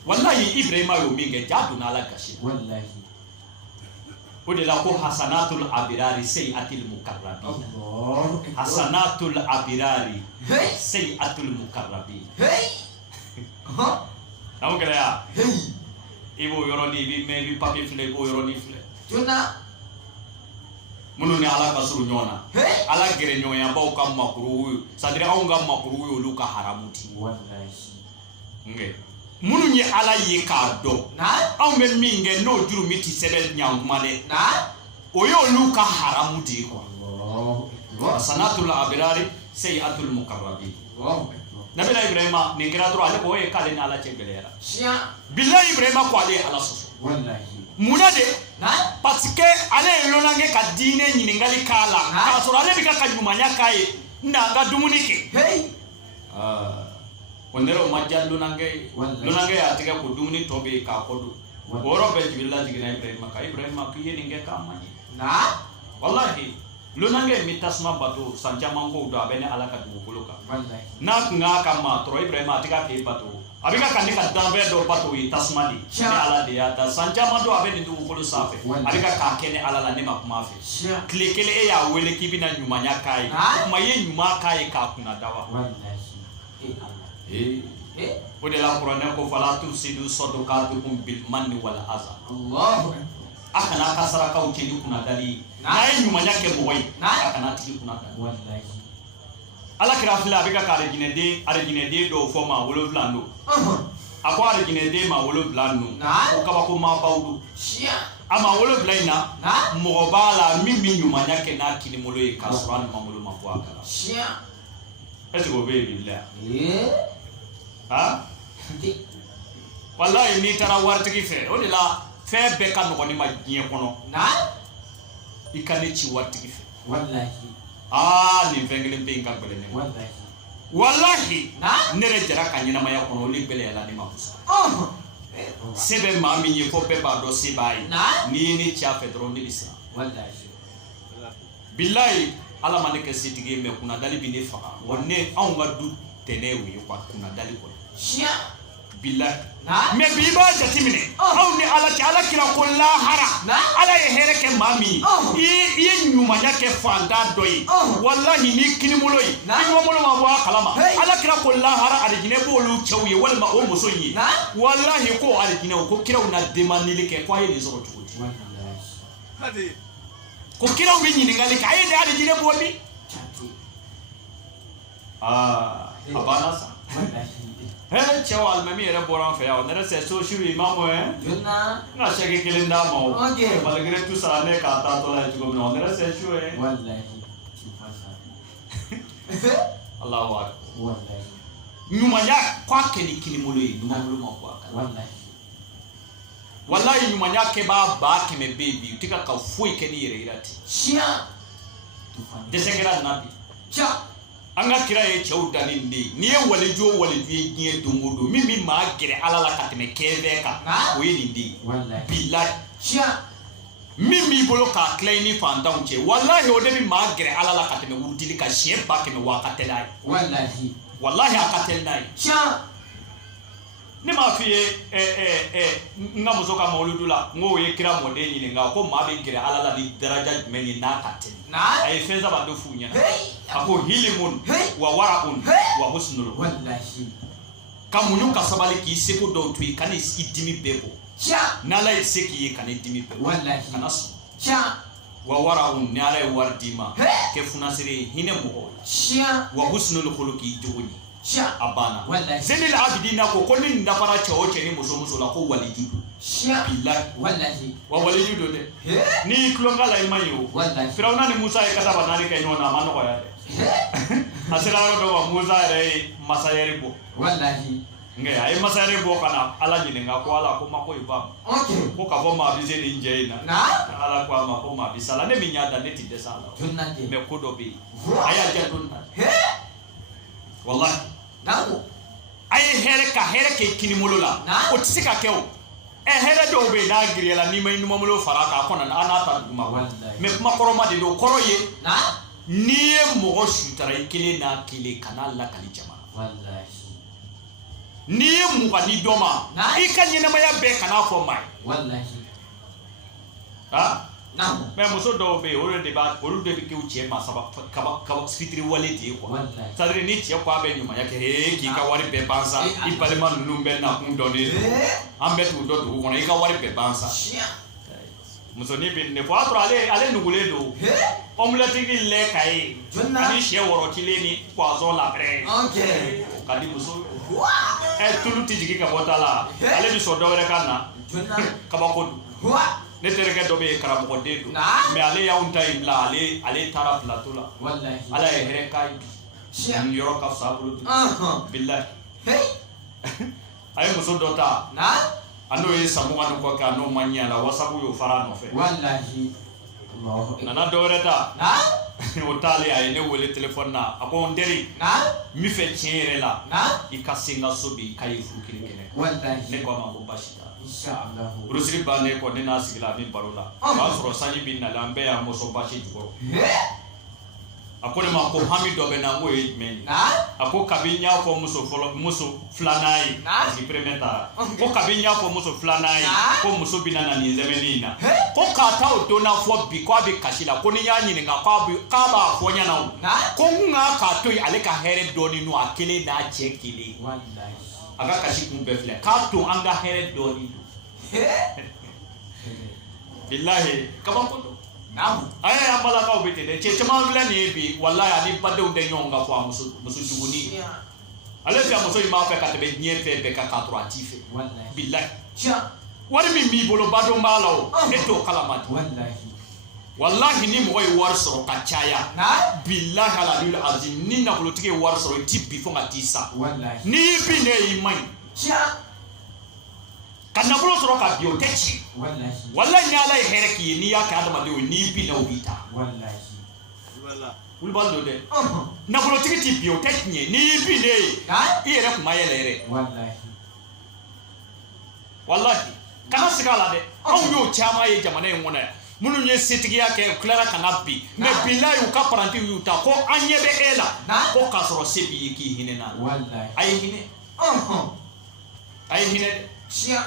wallahi Ibrahima y'o min kɛ ja donna Ala gasi la o de la ko hasanatul abirari sayyiatul mukarrabin hasanatul abirari sayyiatul mukarrabin n'aw kɛra ya i b'o yɔrɔnin i bɛ mɛn i bɛ papier filɛ i b'o yɔrɔnin filɛ minnu ni Ala ka surun ɲɔgɔn na Ala gɛrɛɲɔgɔnyabaw ka makruh c'est-à-dire anw ka makruh ye olu ka haramu ti minnu ye Ala ye k'a dɔn anw bɛ min kɛ n'o juru min tɛ sɛbɛn ɲankuma dɛ o ye olu ka haramu de ye quoi sanatul abirari sayyiatul mukarrabin Nabila Ibrahima nin kɛra dɔrɔn ale ko k'ale ni Ala cɛ gɛlɛyara bilahi Ibrahima ko ale ye Ala sɔsɔ munna de parce que ale ye Lonankɛ ka diinɛ ɲininkali k'a la k'a sɔrɔ ale bɛ ka ɲumanya k'a ye n'an ka dumuni kɛ o nɛrɛ o ma diya Lonankɛ y'a tigɛ ko dumuni tɔ bɛ yen k'a kɔ don o yɔrɔ bɛɛ Jibrila jiginna Ibrahima kan Ibrahima k'i ye nin kɛ k'a man ɲɛ wallahi Lonankɛ min tasuma bato san caman kow don a bɛ ne Ala ka dugukolo kan n'a tun k'a ka maa tɔrɔ Ibrahima a tɛ ka k'e bato a bɛ ka ne ka danfɛn dɔ bato o ye tasuma de ne Ala de y'a da san caman don a bɛ nin dugukolo sanfɛ a bɛ ka k'a kɛ ne Ala la ne ma kuma a fɛ tile kelen e y'a wele k'i bɛna ɲumanya k'a ye o tuma i ye ɲuman k'a ye k'a kunna da wa o de la kuranɛ ko fala tufsidu sadaqatukum bil manni wal adha a kana ka sarakaw cɛ ni kunnadali n'a ye ɲumanya kɛ mɔgɔ ye a kana tigi kunnadali Ala kira filɛ a bɛ ka arijinɛden dɔw fɔ maa 7 don a ko arijinɛden maa 7 don ko kabako maa baw don a maa 7 in na mɔgɔ b'a la min bɛ ɲumanya kɛ n'a kinibolo ye k'a sɔrɔ a ɲumanbolo ma bɔ a kala est-ce que o bɛ yen bi la wallahi n'i taara waritigi fɛ o de la fɛn bɛɛ ka nɔgɔn ni ma diɲɛ kɔnɔ i ka ne ci waritigi fɛ wallahi nin fɛn kelen bɛ yen ka gɛlɛn ne ma wallahi wallahi ne yɛrɛ jara ka ɲɛnamaya kɔnɔ olu gɛlɛyala ne ma kosɛbɛ se bɛ maa min ye fo bɛɛ b'a dɔn se b'a ye n'i ye ne ci a fɛ dɔrɔn ne bɛ siran wallahi bilahi ala ma ne kɛ setigi ye mais kunnadali bi ne faga wa ne anw ka du tɛnɛ o ye quoi kunnadali kɔnɔ bilahi mais bi i b'a jateminɛ aw ni ala cɛ ala kira ko lahara ala ye hɛrɛ kɛ maa min ye i ye ɲumanya kɛ fantan dɔ ye wallahi ni kinibolo ye i ɲumanbolo ma bɔ a kalama ala kira ko lahara alijinɛ b'olu cɛw ye walima o muso in ye wallahi ko alijinɛw ko kiraw na demandeli kɛ ko a ye nin sɔrɔ cogo di ko kiraw bɛ ɲininkali kɛ a ye nin alijinɛ bɔ min a banna sa cɛw alimami yɛrɛ bɔra an fɛ yan ne yɛrɛ sɛ so suru imamu ye n ka sɛki kelen d'a ma o malgré tout ça ne k'a taa tɔ la ye cogo min na ne yɛrɛ sɛ su ye Allahu akbar ɲumanya k'a kɛ ni kinibolo ye ɲumanbolo ma bɔ a kan wallahi ɲumanya kɛbaa 100 bɛ yen bi u tɛ ka foyi kɛ ni yɛrɛ yira ten dɛsɛ kɛra nabi an ka kira ye cɛw danni de ye n'i ye waliju o waliju ye diɲɛ don o don min bɛ maa gɛrɛ ala la ka tɛmɛ kɛbɛn kan o ye nin de ye bilahi min b'i bolo k'a tila i ni fantanw cɛ wallahi o de bɛ maa gɛrɛ ala la ka tɛmɛ wurudili kan siɲɛ 100 wa a ka teli n'a ye wallahi a ka teli n'a ye ne m'a f'i ye n ka muso ka mawuludu la n ko o ye kira mɔden ɲininka ko maa bɛ gɛrɛ ala la ni daraja jumɛn ye n'a ka teli a ye fɛn saba dɔ f'u ɲɛna a ko hilimun wa wara'un wa husnul ka muɲu ka sabali k'i seko dɔw to yen ka n'i dimi bɛɛ bɔ n'ala ye se k'i ye ka n'i dimi bɛɛ bɔ kana sɔn wa wara'un ni ala ye wari d'i ma kɛ funasere ye hinɛ mɔgɔw la wa husnul khuluqi jogo ɲɛ a banna Zenil Abidina ko ni nin dafara cɛ o cɛ ni muso la ko waliju don bilahi wa waliju don dɛ ni kulonga la i ma ye o Firawuna ni Musa ye kasaba 4 kɛ ɲɔgɔn na a ma nɔgɔya dɛ a sera yɔrɔ dɔ ma Musa yɛrɛ ye masayɛri bɔ nka a ye masayɛri bɔ ka na ala ɲininka ko ala ko ma ko i ba ko k'a fɔ maa bɛ se nin cɛ in na ala ko a ma ko maa bɛ sa la ne min y'a da ne tɛ dɛsɛ a la mais ko dɔ bɛ yen a y'a jɛ don na wallahi a ye hɛrɛ ka hɛrɛ kɛ kinibolo la o tɛ se ka kɛ o hɛrɛ dɔw bɛ yen n'a giriyala n'i ma ɲumanbolo fara a kan a kɔnɔ n'a ta duguma mais kuma kɔrɔma de don kɔrɔ ye n'i ye mɔgɔ sutara i kelen n'a kelen kana lakali jama n'i ye mugan di dɔ ma i ka ɲɛnamaya bɛɛ kana fɔ maa ye mais muso dɔw bɛ yen olu de bɛ kɛ u cɛ ma kaba fitiri wale de ye quoi c'est à dire ni cɛ ko a bɛ ɲumanya kɛ k'i ka wari bɛɛ ban sa i balima ninnu bɛɛ nakun dɔnnen don an bɛɛ t'u dɔn dugu kɔnɔ i ka wari bɛɛ ban sa musonin bɛ nin de fɔ o y'a sɔrɔ ale nugulen don omelette lait ka ye ani sɛ wɔrɔtilen ni poisson labrɛ o ka di muso tulu tɛ jigin ka bɔ ta la ale bɛ sɔn dɔ wɛrɛ ka na kabako don ne terikɛ dɔ bɛ yen karamɔgɔden don mais ale y'anw ta in bila ale taara plateau la ala ye hɛrɛ k'a ye nin yɔrɔ ka fisa a bolo bilahi a ye muso dɔ ta a n'o ye san 20 kɔ kɛ a n'o ma ɲɛ a la wasabu y'o fara a nɔfɛ nana dɔ wɛrɛ ta o t'ale a ye ne wele téléphone na a ko n teri n bɛ fɛ tiɲɛ yɛrɛ la i ka se n ka so bi k'a ye furu kelen kɛnɛ ne ko a ma ko basi t'a la urusiri bannen kɔ ne n'a sigila a bɛ baro la o y'a sɔrɔ sanji bɛ nalen an bɛɛ y'an mɔsɔn basi jukɔrɔ a ko ne ma ko hami dɔ bɛ na n k'o ye jumɛn ye a ko kabi n y'a fɔ muso filanan ye parce que premier taara ko kabi n y'a fɔ muso filanan ye ko muso bɛ na nin sɛmɛni in na ko k'a taa o donna fɔ bi k'a bɛ kasi la ko ni y'a ɲininka k'a b'a fɔ ɲɛna o ko n ka k'a to yen ale ka hɛrɛ dɔɔnin don a kelen n'a cɛ kelen a ka kasi kun bɛɛ filɛ k'a to an ka hɛrɛ dɔɔnin don bilahi kabako don ayi an balakaw bɛ ten dɛ cɛ caman filɛ nin ye bi wallahi ani badenw tɛ ɲɔgɔn kan fɔ a muso juguni ale fɛ muso in b'a fɛ ka tɛmɛ diɲɛ fɛn bɛɛ kan k'a sɔrɔ a t'i fɛ bilahi wari min b'i bolo badenw b'a la o e t'o kalama de wallahi ni mɔgɔ ye wari sɔrɔ ka caya bilahi alalil azim ni nafolotigi ye wari sɔrɔ i ti bi fɔ ka t'i sa n'i y'i bin ne y'i man ɲi kana bolo soro ka bi o techi wallahi ni ala here ki ni ya ka adama de o ni bi na obita ulbal do de na bolo tikiti bi o techi ni bi de iyere kuma yele wallahi kana sigala de on yo chama ye jamana en wona munu nye setigiya ke klara kana bi me billahi ka paranti yu ta ko anyebe ela ko kasoro sebi ki hinena wallahi ay hine sia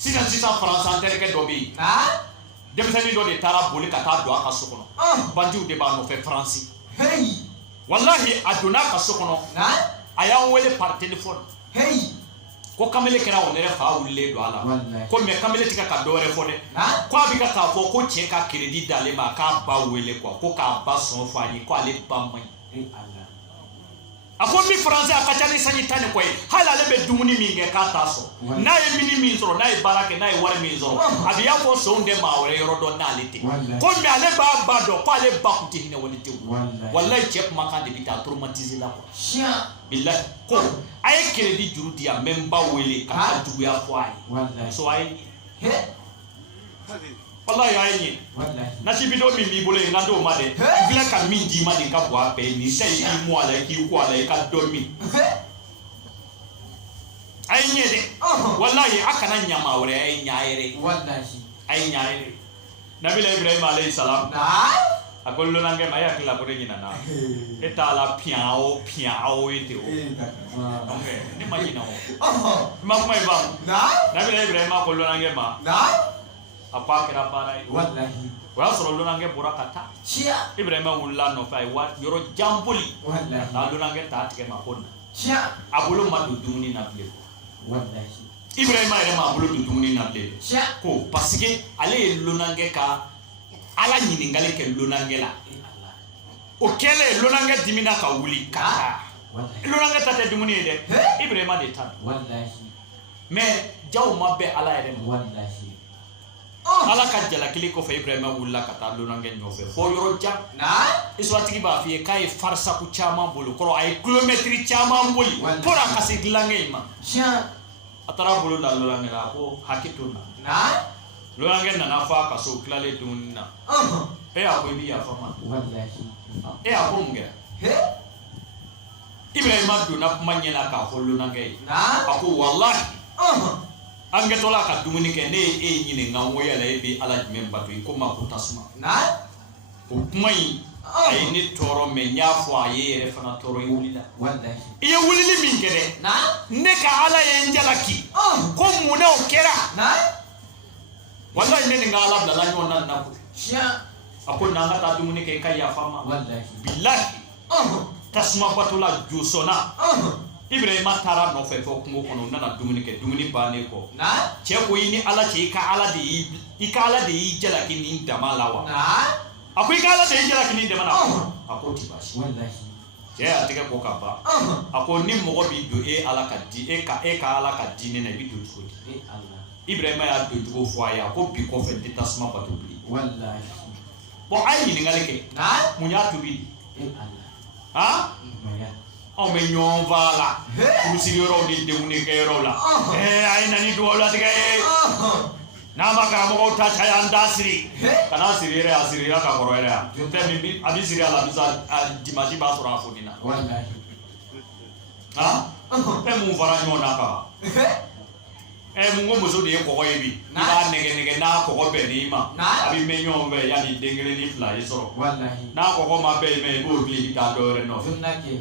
sina France antere do bi demsani do de tara boli ka ta do aka sokono bandiu de ba no fe France wallahi aduna ka sokono aya wele par téléphone ko kamele kera onere fa wulle do ala ko me kamele tika ka dore fo de ko abika ka fo ko che ka credit dale ma ka ba wele ko ka ba son fa ni ko ale ba mai ako mi français akachani sanyi tane ko hala lebe dumuni minge ka taso na e mini minzoro na e barake na e ware minzoro abiya ko so nde mawre yoro do na lete ko mi ale ba bado ko ale ba kuti hine wonite wallahi chef makande bita traumatiser la ko billahi ko ay credit juru dia memba wele ka dugu ya fo ay so ay wallahi ay ni na ci bido mi bolo ngando ma de vila ka mi di ma de ka bo ape ni sei ni mo ala ki ko ala ka dormi ay ni de wallahi akana nyama wore ay nyaayere wallahi ay nyaayere nabi ibrahim alayhi salam akollo nange maya kila ko ni na etala piao ite o okay ni majina o ma ba nabi ibrahim akollo nange ma apa kira parai wallahi wa soro nange burakata cia ibrahim wulla no fay wa yoro jambuli wallahi na nange tatike makona cia abulo madu dumuni na ble wallahi ibrahim ere ma abulo dumuni na ble cia ko parce que ale lonange ka ala nyini ngale ke lonange la o kele lonange dimina ka wuli ka wallahi lonange tate dumuni de ibrahim de tan wallahi mais jaw mabbe ala ere wallahi ala ka jalakili ko fe ibrahim wulla ka ta lonange nyofe fo yoro jam iswatigi ba fi kay farsa ku chama bolu ko ay kilometri chama boli pora kasi glange ma atara bolu la lonange la ko hakituna lonange na fa ka so klale dunna e a ko bi ya fama wallahi e a ko nge ibrahim aduna manyela ka ko lonange ako wallahi ange tola ka dumuni ke ne e nyine ngawo ya la bi ala memba to ko ma ko tasma o mai ay ni toro me nyafo ayere fana toro yulida wallahi e wulili min kede ne ka ala ye njalaki ko muna o kera wallahi ne ngala bla la nyona na ko ako na ngata dumuni ke kay ya fama wallahi billahi tasma batula jusona ibrahim tara no fe fo kungo kono nana dumuni ke dumuni bane ko che ko yini ala che ka ala de yi jala kini damalawa akwai ka ala de yi jala kini damalawa akoti bashi wallahi che atike ko kaba ako ni mo bi do e ala ka di e ka ala ka di ne na bi do ko di Allah ibrahim ya do ko fo ya ko bi ko fe tasma patubli wallahi bo ay ni ngale ke munya tubi Allah o me nyon vala usiro di demuni ke rola ay nani do la tige na maka mo ta chaya ndasiri kana sirire asirira ka koroera te mi abi sirira la bisa dimaji ba sura fodina wallahi e mu fara nyona ka e mu mo so de ko ko yebi ba nege na ko ko be ni ma abi me nyon be ya ni dengele ni fly so wallahi na ko ko ma be me bo bi ka do re no sunnake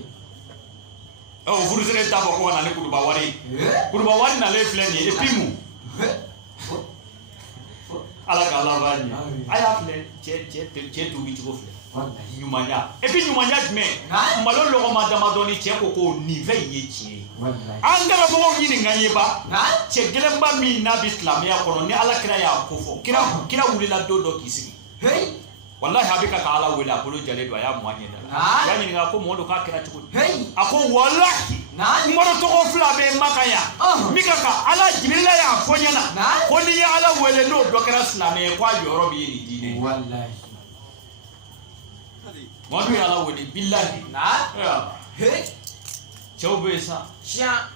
o furusere tabo ko na ne kuduba wari na le fleni e pimu ala kala bani aya fle che tu bi tugo fle nyumanya e pi nyumanya me malo lo ko madama doni che ko nive ye chi angara bo yini nganye ba che gelemba mi na bislam ya ko ni ala kira ya ko fo kira wulila dodo kisigi hey wallahi habika ka ala wula bulu jale do ya mwanye dala yani nga ko modo ka kira chuku ako wallahi ngoro to ko fla be makaya mika ka ala jibila ya fonyana ko ni ya ala wele no do kira islame kwa yoro bi ni dine wallahi wadu ya ala wele billahi ya he chawbe sa sha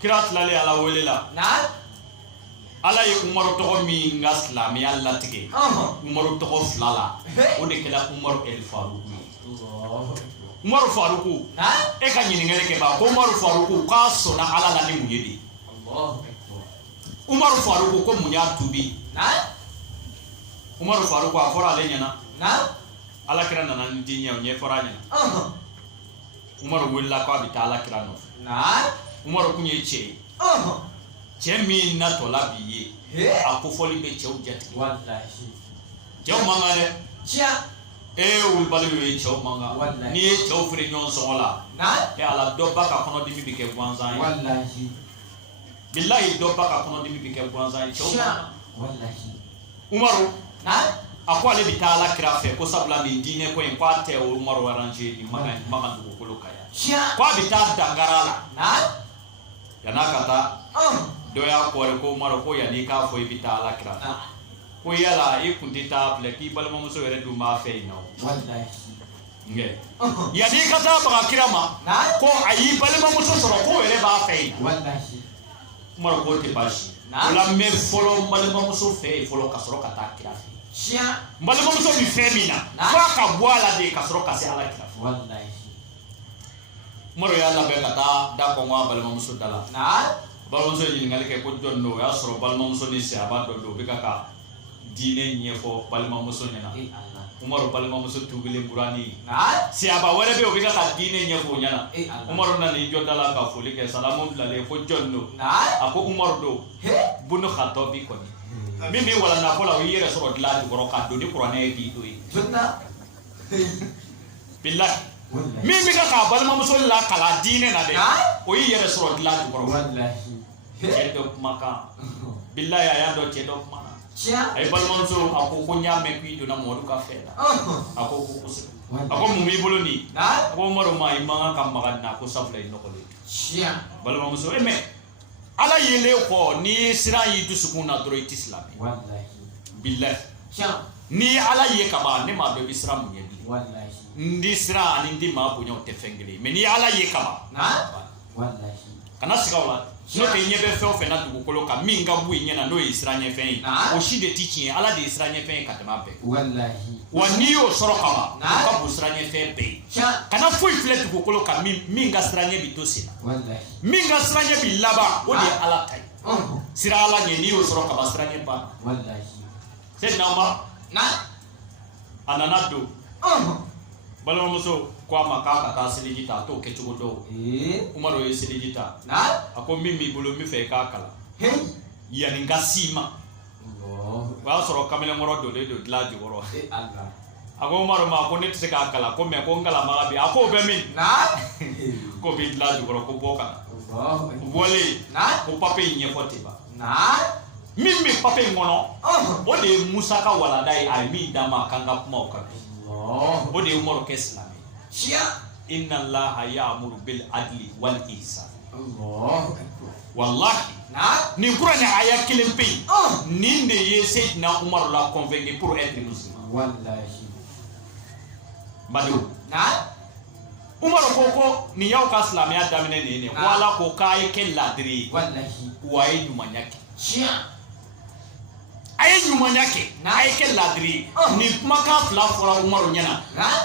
kira tlale ala wele la ala ye umaru tɔgɔ min ka silamɛya latigɛ umaru tɔgɔ 2 la o de kɛra umaru el faruku umaru faruku e ka ɲininkali kɛ ba ko umaru faruku k'a sɔnna ala la ni mun ye de umaru faruku ko mun y'a tubi umaru faruku a fɔra ale ɲɛna ala kira nana ni diɲɛ o ɲɛfɔra a ɲɛna umaru wulila k'a bɛ taa ala kira nɔfɛ umaru kun ye cɛ ye cɛ min natɔla bi ye a ko fɔli bɛ cɛw jatigi cɛw man kan dɛ wulibali ye cɛw man kan n'i ye cɛw feere ɲɔgɔn sɔngɔ la ala dɔ ba ka kɔnɔdimi bɛ kɛ gansan ye bilahi dɔ ba ka kɔnɔdimi bɛ kɛ gansan ye cɛw man kan umaru a ko ale bɛ taa ala kira fɛ ko sabula nin diinɛ ko in ko a tɛ umaru arrange nin makan dugukolo kan yan ko a bɛ taa dankara la yan'a ka taa dɔ y'a kɔɔri ko umaru ko yan'i k'a fɔ i bɛ taa ala kira fɛ ko yala i kun tɛ taa filɛ k'i balimamuso yɛrɛ dun b'a fɛ yen nɔ nka yan'i ka taa baga kira ma ko a y'i balimamuso sɔrɔ ko yɛrɛ b'a fɛ yen umaru k'o tɛ baasi o la n bɛ fɔlɔ balimamuso fɛ yen fɔlɔ ka sɔrɔ ka taa kira fɛ balimamuso bɛ fɛn min na fo a ka bɔ a la de ka sɔrɔ ka se ala kira fɛ umaru y'a labɛn ka taa da kɔngɔ a balimamuso da la balimamuso ye ɲininkali kɛ ko jɔn don o y'a sɔrɔ balimamuso ni siraba dɔ don o bɛ ka diinɛ ɲɛfɔ balimamuso ɲɛna umaru balimamuso tuubilen burani siraba wɛrɛ bɛ yen o bɛ ka diinɛ ɲɛfɔ o ɲɛna umaru nana i jɔ da la ka foli kɛ salamu bilalen ko jɔn don a ko umaru don bunu xatɔbi kɔni min bɛ walanda fɔlɔ o y'i yɛrɛ sɔrɔ dilan jukɔrɔ ka don ni kuranɛ ye k'i don ye bilahi min bɛ k'a balimamuso lakala diinɛ na dɛ o y'i yɛrɛ sɔrɔ dilan jukɔrɔ cɛ dɔ kumakan bilahi a y'a dɔn cɛ dɔ kumana a ye balimamuso a ko n y'a mɛn k'i donna Mamadu ka fɛn la a ko kosɛbɛ a ko mun b'i bolo nin a ko umaru ma i man kan ka maga nin na ko sabula i nɔgɔlen balimamuso mɛ ala yelen kɔ n'i ye siran y'i dusukun na dɔrɔn i tɛ silamɛ bilahi n'i ye ala ye ka ban ne m'a dɔn i bɛ siran mun ɲɛ bilen n di siran ani n di maa bonya o tɛ fɛn kelen mɛ n'i ye ala ye ka ban kana siga o la n'o tɛ ɲɛ bɛ fɛn o fɛn na dugukolo kan min ka bɔ i ɲɛna n'o ye siran ɲɛfɛn ye o si de tɛ tiɲɛ ala de ye siran ɲɛfɛn ye ka tɛmɛ a bɛɛ wa n'i y'o sɔrɔ ka ban o ka bon siran ɲɛfɛn bɛɛ ye kana foyi filɛ dugukolo kan min ka siran ɲɛ bi to sen na min ka siran ɲɛ bi laban o de ye ala ta ye sira ala ɲɛ n'i y'o sɔrɔ ka ban siran ɲɛ ban Seydina Umar a nana don balimamuso ko a ma k'a ka taa seliji ta a t'o kɛ cogo dɔw umaru ye seliji ta a ko min b'i bolo n bɛ fɛ i k'a kalan yanni n ka s'i ma o y'a sɔrɔ kamalenkɔrɔ donnen don dilan jukɔrɔ a ko umaru ma ko ne tɛ se k'a kalan ko mɛ ko n kalanbaga bɛ yen a ko o bɛ min ko bɛ dilan jukɔrɔ ko bɔ ka na o bɔlen ko papiye in ɲɛfɔ tɛ ban min bɛ papiye in kɔnɔ o de ye Musa ka walanda ye a ye min d'a ma a kan ka kuma o kan bi o de ye umaru kɛ silamɛ inna allaha ya'muru bil adli wal ihsan wallahi nin kuran ni aya kelen pe nin de ye Seydina Umaru la convaincre pour être musulman wallahi bado umaru ko nin y'aw ka silamɛya daminɛ nin ye ko ala ko k'a ye kɛ ladiri ye wallahi wa a ye ɲumanya kɛ a ye ɲumanya kɛ a ye kɛ ladiri ye nin kumakan fila fɔra umaru ɲɛna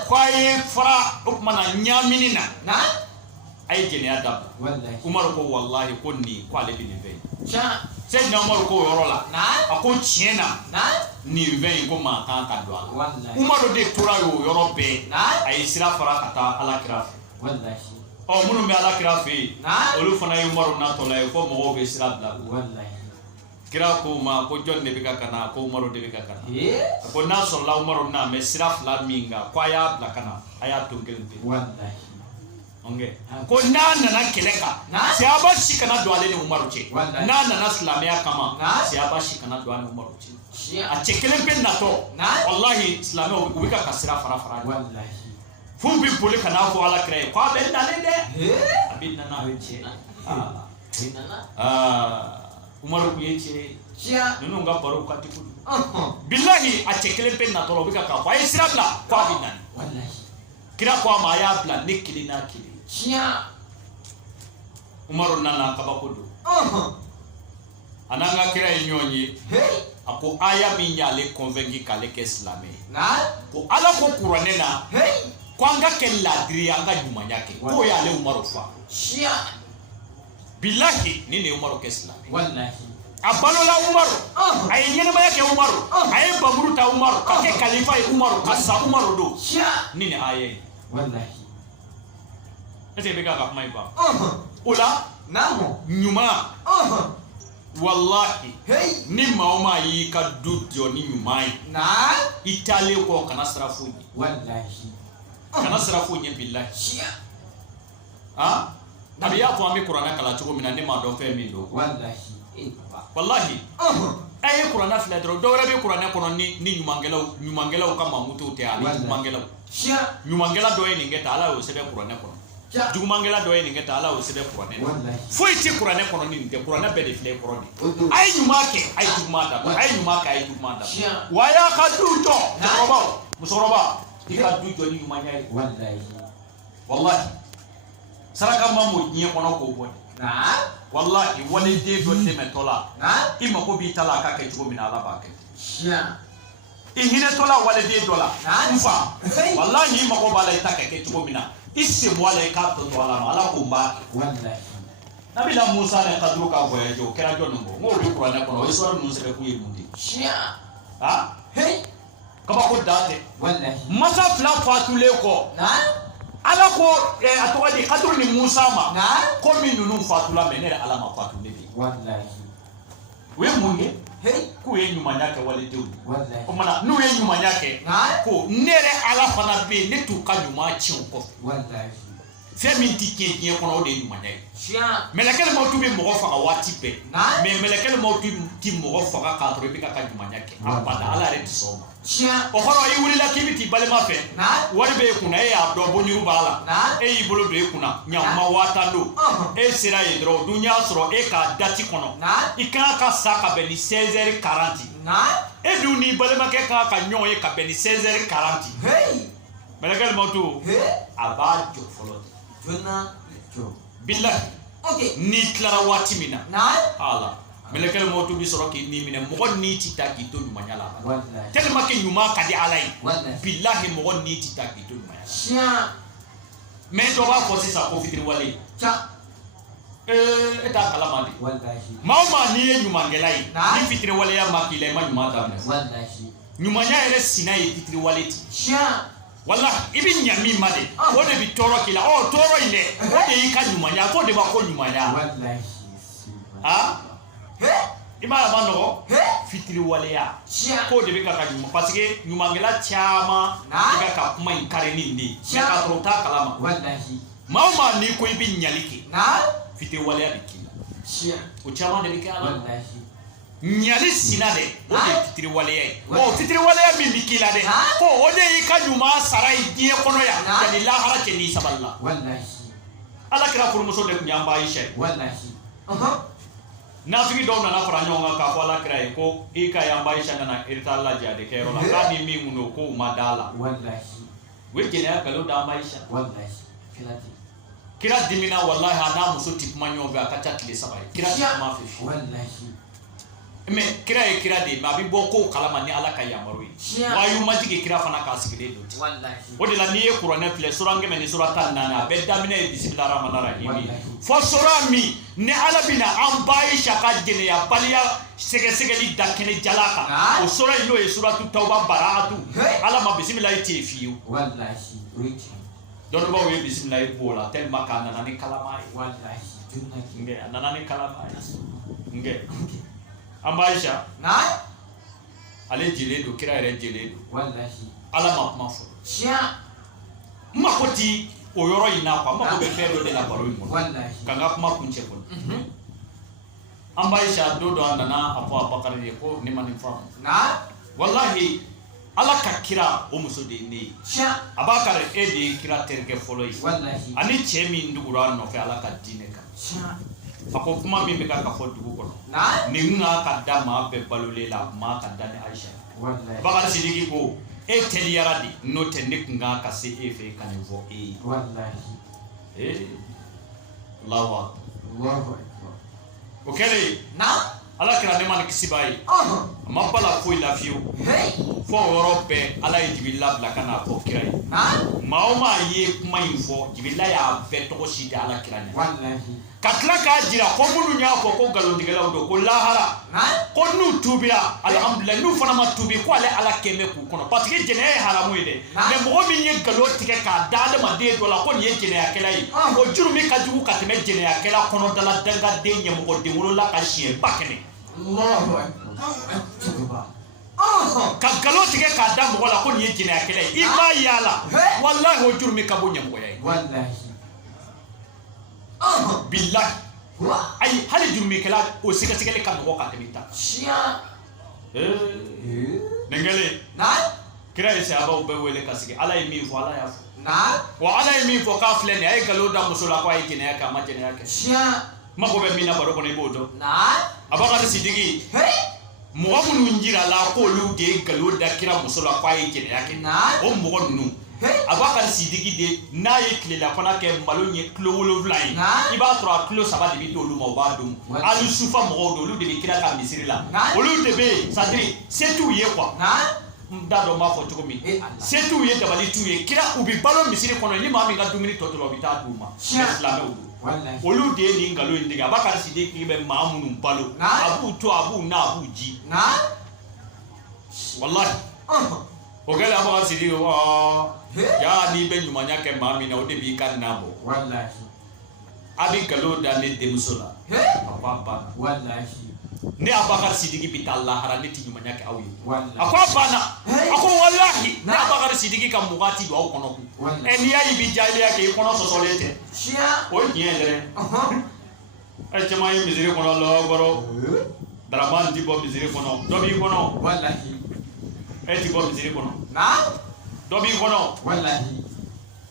ko a ye fara o tuma na ɲamini na a ye jɛnɛya dabila umaru ko wallahi ko nin ko ale bɛ nin fɛn ye Seydina Umaru ko o yɔrɔ la a ko tiɲɛ na nin fɛn in ko maa kan ka don a la umaru de tora ye o yɔrɔ bɛɛ a ye sira fara ka taa alakira fɛ minnu bɛ alakira fɛ yen olu fana ye umaru natɔla ye fo mɔgɔw bɛ sira bila kira ko ma ko jɔn de bɛ ka kana ko umaru de bɛ ka kana a ko n'a sɔrɔla umaru na mɛ sira fila min kan ko a y'a bila kana a y'a to kelen pe ko n'a nana kɛlɛ kan sahaba si kana don ale ni umaru cɛ n'a nana silamɛya kama sahaba si kana don ale ni umaru cɛ a cɛ kelen pe natɔ wallahi silamɛw u bɛ ka sira fara f'u bɛ boli ka n'a fɔ alakira ye ko a bɛ nalen dɛ a bɛ nana a bɛ cɛ umaru kun ye cɛ ye ninnu ka baro ka di kojugu bilahi a cɛ kelen pe natɔ la u bɛ ka fɔ a ye sira bila ko a bɛ nani kira ko a ma a y'a bila ne kelen n'a kelen umaru nana kabako don ananga kira inyonyi ako aya minyale convaincu kale ke islamé ko ala ko qur'ane na ko anga ke ladri anga nyumanya ke ko ya le umaru fa billahi ni ne umaru ke islamé wallahi abalola umaru ay nyene ma yake umaru ay baburu ta umaru ka ke khalifa umaru ka sa umaru do ni ne aya wallahi ese be ka mai ba ola namo nyuma wallahi ni maoma yi ka dudio ni nyumai na itale ko kana sarafu wallahi kana sarafu nye billahi ha nabiya ko ami qur'ana kala chugo mina ne ma do fe mi do wallahi ay qur'ana fila do rabi qur'ana kono ni nyumangela kama mutu te ali nyumangela do ni ngeta ala o sebe qur'ana kono jugumangela do ni ngeta ala o sebe qur'ana foi ti qur'ana kono ni te qur'ana be de file qur'ani ay nyumake ay jugumada ay nyumaka ay jugumada waya kaduto musoroba ikaduto ni nyumanya wallahi saraka mamu nyi kono ko bo wallahi wale de do de metola ima ko bi tala ka ke jugo mina ala ba ke ihine tola wale de dola mfa wallahi ima ko bala ita ke jugo mina isse wale ka to tola ala ko ba wallahi nabila musa ne kadru ka voyage o kera jono ngo bi qur'ana kono iswar nun se ko yemundi ha kaba ko date wallahi masa fla fatule ko ala ko atogadi kadru ni musa ma ko min nunu fatula menere ala ma fatule bi wallahi we munge ku ye nyumanya ke wale dewu wallahi ko mana nu ye nyumanya ke ko nere ala fana be ne tu ka nyuma chion ko wallahi femi tike nye kono de nyumanya melekele mo tubi mo fa wati pe me melekele mo tubi mo fa ka to be ka nyumanya ke abada ala re tsoma o khoro yi wuri la kibiti balema fe wari be kuna e abdo boniru bala e yibolo be kuna nyamma watando e sira e dro dunya soro e ka dati kono ika ka saka be ni 16h40 e duni balema ke ka nyo e ka be ni 16h40 melekele mo tu abajo folo jona jo billahi okay ni klara wati mina ala melekele moto bi soro ki ni mine mo ni tita ki to nyuma la wallahi tellement que nyuma ka di alai billahi mo ni tita ki to nyuma ya mais do ba ko si sa ko fitri wale cha eta kala mali wallahi mama ni nyuma ngelai ni fitri wale ya makile ma nyuma ta wallahi nyuma nya ele sina yi fitri wale ti cha wallahi ibi nyami made o de bi toro kila o toro ile o de yi ka nyuma nya ko de ba ko nyuma nya wallahi ha ima bando fitri waleya ko de be ka kajuma parce que nyumangela chama diga ka kuma inkare nindi ya ka trota kalama wallahi mama ni ko ibi nyaliki fitri waleya bikila o chama de bikala wallahi nyali sinade o de fitri waleya o fitri waleya mi bikila de ko o de ka nyuma sarai die kono ya yani la harake ni saballa wallahi ala kira furmuso de nyamba Aisha wallahi nafiki do na fara nyonga ka fala krai ko ika yamba Aisha na irta Allah jade kero la kani mi muno ko madala wallahi wejene akalo da Aisha wallahi kira dimina wallahi ana muso tip manyo ga kata tile sabai kira ma fi wallahi me kira de ma bi boko kalama ni ala ka yamaru wayu majige kira fana ka sigide do wallahi wodi la ni qur'ana file surange me ni suratan nana be damina bismillahir rahmanir rahim fo surami ne ala bina an Aisha ka jene ya baliya sege li dakene jalaka o sura ino e suratu tauba bara'atu ala ma bismillah ti fiu wallahi don ba we bismillah bola tel makana nani kalama wallahi nge nani kalama nge Aisha ale jele do kira ere jele do wallahi ala ma kuma fo ma ko ti o yoro ina kwa ma ko be fero de la baro mo wallahi kanga kuma kunche ko Aisha do andana apo Abakar ne ko ni mani fam wallahi ala ka kira o muso de ne Abakar e de kira terke foloi wallahi ani chemi ndugura no fe ala ka dine ka ako kuma mi be ka fo dugu ko ni nga ka dama be balolela ma ka dane Aisha wallahi Abakar sidiki ko e teliyara di no te nek nga ka se e fe kan vo e wallahi Allahu akbar okele ala kira ne man kisibai ma bala fo la fiu fo europe ala jibilla bla kana ko kirai ma o ma ye kuma info jibilla ya be to shi da ala kira ne wallahi katla ka jira ko munu nya ko galo digala do ko lahara ko nu tubira alhamdulillah nu fana ma tubi ko ala keme ku kono parce que jene haramu ide mais mo mi ye galo tike ka dada ma de do la ko ye jene akela yi ko jurumi ka jugu ka teme jene akela kono dala danga de nyam ko de wolo la ka shie bakene Allahu akbar ka galo tike ka da mo la ko ye jene akela yi ima yala wallahi o jurumi ka bo nyam ko yayi wallahi billahi ay hali jurumi kala o sika sikale kan ko ka temita shia nengale na kira ise aba ube wele kasike ala yimi fo ala ya na wa ala yimi fo ka flene ay galo da musula ko ay kine ya ka majene yake shia mako be mina baro ko ne bodo na aba ka sidigi mo amunu njira la ko lu de galo da kira musula ko ay kine yake na o mo nunu abaka sidigi de na ye kile la fana ke malo nye kilo wolo vlain iba tro kilo saba de bi to lu mo ba dum alu sufa mo do lu de bi kira ka misiri la olu de be sadri c'est tout ye quoi ndado ma fo tuko mi c'est tout ye dabali tout ye kira ubi balo misiri kono ni ma mi ga dumini to to bi ta duma islam o wallahi olu de ni ngalo indiga abaka sidigi be maamunu balo abu to abu na abu ji wallahi ogele aba sidigi ya ni be nyuma nyake mami na ode bi kan nabo wallahi abi galo da ne demusola papa wallahi ne abakar sidigi bitalla harani ti nyuma nyake awi wallahi akwa bana ako wallahi ne abakar sidigi kam mugati do aw kono ku en ya ibi jale yake kono so solete sia o nyele ay jama yi mizire kono lo goro daraman di bo mizire kono do bi kono wallahi e ti bo mizire kono na dobi kono wallahi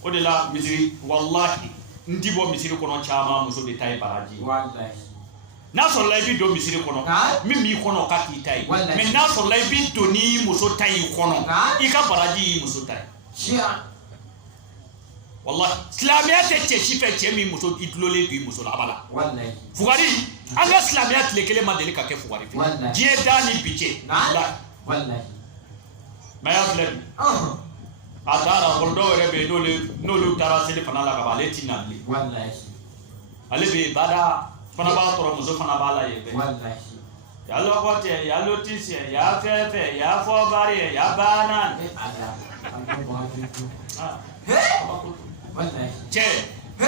o de la misiri wallahi ndibo misiri kono chama muso de tay baraji wallahi na so la bi do misiri kono mi kono ka ki tay mais na so la bi do ni muso tay kono i ka baraji muso tay shia wallahi islamiyat te chife che mi muso idlole du muso la bala wallahi fugari anga islamiyat le kele mandeli ka ke fugari die dani biche wallahi ma ya flebi atara goldo rebe nolu tara sele fana la kabale tinali wallahi ale be bada fana ba toro muso fana ba la yebe wallahi ya lo kote ya lo tisi ya fefe ya fo bari ya banan wallahi che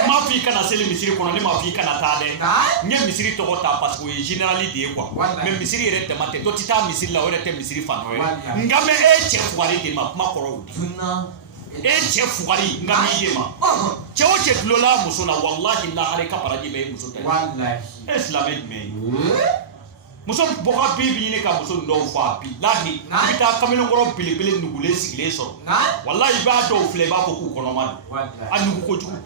ma fi kana sele misiri kono ni ma fi kana tade nye misiri to kota parce que générali de quoi mais misiri rete mate to tita misiri la orete misiri fano ngame e che fuari de ma koro udi e che fuari ngame de ma che o che lola musona wallahi la are ka paraji be muso ta wallahi islamic me muso boka bibi ne ka muso ndo fa bi lahi bita kamelo ngoro bilibili nugule sigile so wallahi ba do fle ba ko ku kono man anugo ko jugu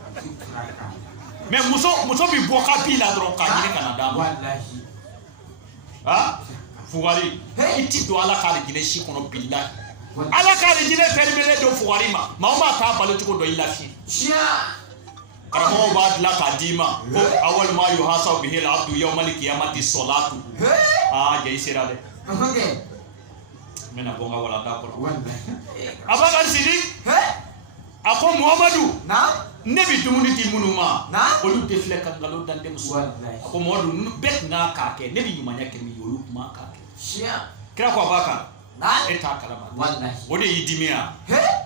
mais muso bi boka bi la dro ka ni kana dama wallahi ha fugari iti do ala ka gine shi kono billahi ala ka gine permele do fugari ma ta balo ko do ilafi karamo ba la kadima ko awal ma yuhasabu bihi al-abdu yawm al-qiyamati salatu jai sirade okay mena bonga wala da ko abaga sidi ako muhammadu na nebi dumuni ti munuma na olu defle kan galo dande musu ako modu bet na ka ke nebi nyumanya ke mi yolu ma ka ke shia kira ko abaka na eta kalama wallahi ode yidimia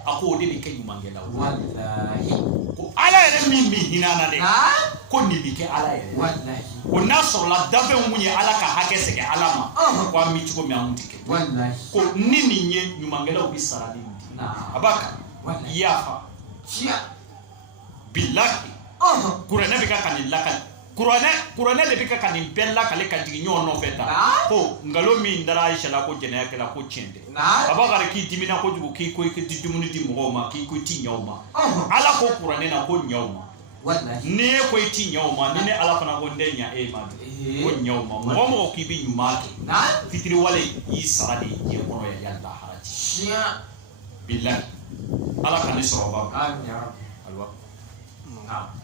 ako ode ni ke nyumangela wallahi ko ala ere mi hinana de ko ni bike ala ere wallahi ko naso la dabe munye ala ka hake sege alama kwa mi chiko mi amutike wallahi ko nini nye nyumangela ubisara dindi abaka yafa shia billahi kurane bika kanilaka kurane de bika kanibella kale kadigi nyono feta ko ngalo mi ndara Aisha la ko jena kala ko chende abaka ki dimina ko jugo ki ko didumuni di mogoma ki ko ti nyawma ala ko kurane na ko nyawma wallahi ne ko ti nyawma ne ala fana ko ndenya e ma ko nyawma momo ki bi nyumake fitiri wale yi saradi je ko ya yalla haraji shia billahi ala kan soroba amin ya rabbi alwa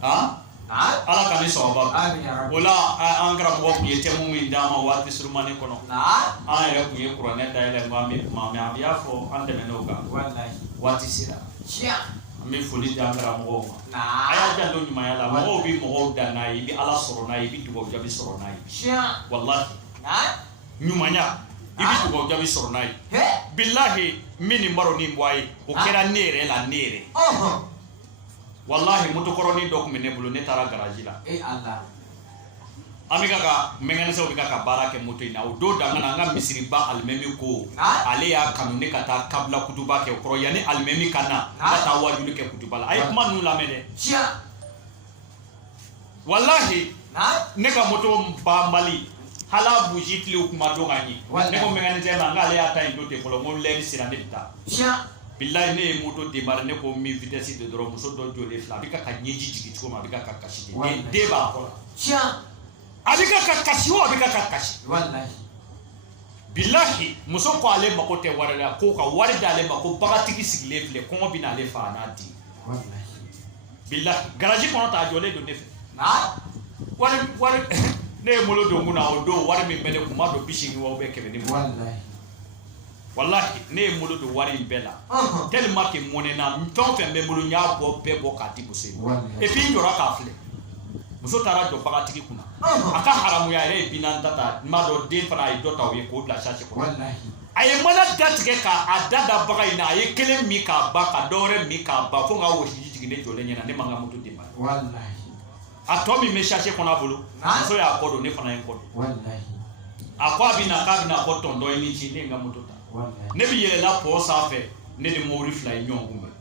ha ala ka ni sawaba wala an karamɔgɔ kun ye tɛmu min d'a ma waati surumani kɔnɔ an yɛrɛ kun ye kuranɛ dayɛlɛ maa a y'a fɔ an tɛmɛn'o kan waati sera an bɛ foli di an karamɔgɔw ma a y'a janto ɲumanya la mɔgɔw bɛ mɔgɔw dan n'a ye i bɛ ala sɔrɔ n'a ye i bɛ dugawu jaabi sɔrɔ n'a ye walahi ɲumanya i bɛ dugawu jaabi sɔrɔ n'a ye bilahi min nin baro nin bɔ a ye o kɛra ne yɛrɛ la ne yɛrɛ wallahi motokɔrɔnin dɔ tun bɛ ne bolo ne taara garaji la an bɛ ka mécanicien bɛ ka baara kɛ moto in na o don dangana an ka misiriba alimami ko ale y'a kanu ne ka taa kabila kutuba kɛ o kɔrɔ yanni alimami ka na ka taa wajuli kɛ kutuba la a ye kuma ninnu lamɛn dɛ wallahi ne ka moto banbali hala buji tile kuma dɔn ka ɲɛ ne ko mécanicien ma n k'ale y'a ta in don ten fɔlɔ n ko lɛni sera ne bɛ taa bilahi ne ye moto démarrer ne ko min vitesse de dɔrɔn muso dɔ jɔlen filɛ a bɛ ka ɲɛji jigin cogo min a bɛ ka kasi de den b'a kɔrɔ a bɛ ka kasi o a bɛ ka kasi bilahi muso ko ale mako tɛ wari la ko ka wari d'ale ma ko bagatigi sigilen filɛ kɔngɔ bɛ n'ale fa n'a di bilahi garaji kɔnɔ ta a jɔlen don ne fɛ wari ne ye molo don mun na o don wari min bɛ ne kun m'a dɔn 80 wa kɛmɛ ni wallahi ne ye molo don wari in bɛɛ la tellement que mɔnɛ na fɛn o fɛn bɛ n bolo n y'a bɛɛ bɔ k'a di muso in ma et puis n jɔra k'a filɛ muso taara jɔ bagatigi kunna a ka haramuya yɛrɛ ye binan ta ta n b'a dɔn den fana a ye dɔ ta o ye k'o bila charge kɔnɔ a ye mana datigɛ k'a da baga in na a ye kelen min k'a ban ka dɔ wɛrɛ min k'a ban fo n ka wɔsiji jigin ne jɔlen ɲɛna ne man ka moto démarrer a tɔ min bɛ charge kɔnɔ a bolo muso y'a kɔ don ne fana ye n kɔ don a ko a bɛ na k'a bɛ na fɔ tɔn dɔ ye ni ci ne ye n ka moto ta ne bɛ yɛlɛla pɔ sanfɛ ne ni mobili fila ye ɲɔgɔn kunbɛn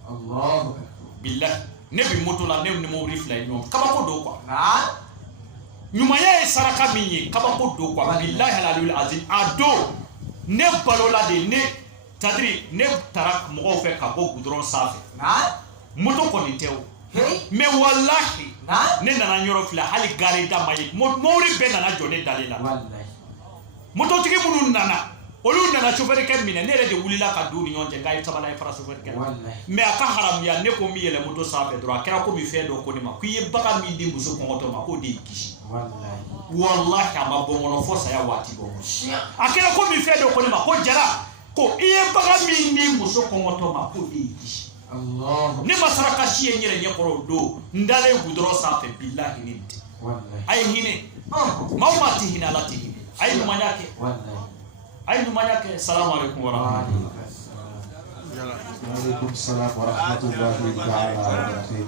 bilahi ne bɛ moto la ne ni mobili fila ye ɲɔgɔn kabako don quoi ɲumanya ye saraka min ye kabako don quoi bilahi alalul azim a don ne balola de ne c'est-à-dire ne taara mɔgɔw fɛ ka bɔ goudron sanfɛ moto kɔni tɛ o mais wallahi ne nana yɔrɔ filɛ hali gare da ma ye mobili bɛɛ nana jɔ ne dalen la mototigi minnu nana olu nana chauffeur minɛ ne yɛrɛ de wulila ka du ni ɲɔgɔn cɛ nka ye sabala ye fara chauffeur la mais a ka haramuya ne ko min yɛlɛ moto sanfɛ dɔrɔn a kɛra komi fɛn dɔ ko ne ma ko i ye bagan min di muso kɔngɔtɔ ma k'o de y'i kisi wallahi a ma bɔ n kɔnɔ fo saya waati bɔ a kɛra komi fɛn dɔ ko ne ma ko jara ko i ye bagan min di muso kɔngɔtɔ ma k'o de y'i kisi ne ma saraka si ye n yɛrɛ ɲɛkɔrɔ o don n dalen goudron sanfɛ bilahi ne tɛ a ye hinɛ maaw ma tɛ hinɛ ala tɛ hinɛ a ye ɲumanya kɛ ayi ɲumanya kɛ salamu alaikum warahmatullahi Waalaikumsalam warahmatullahi wabarakatuh.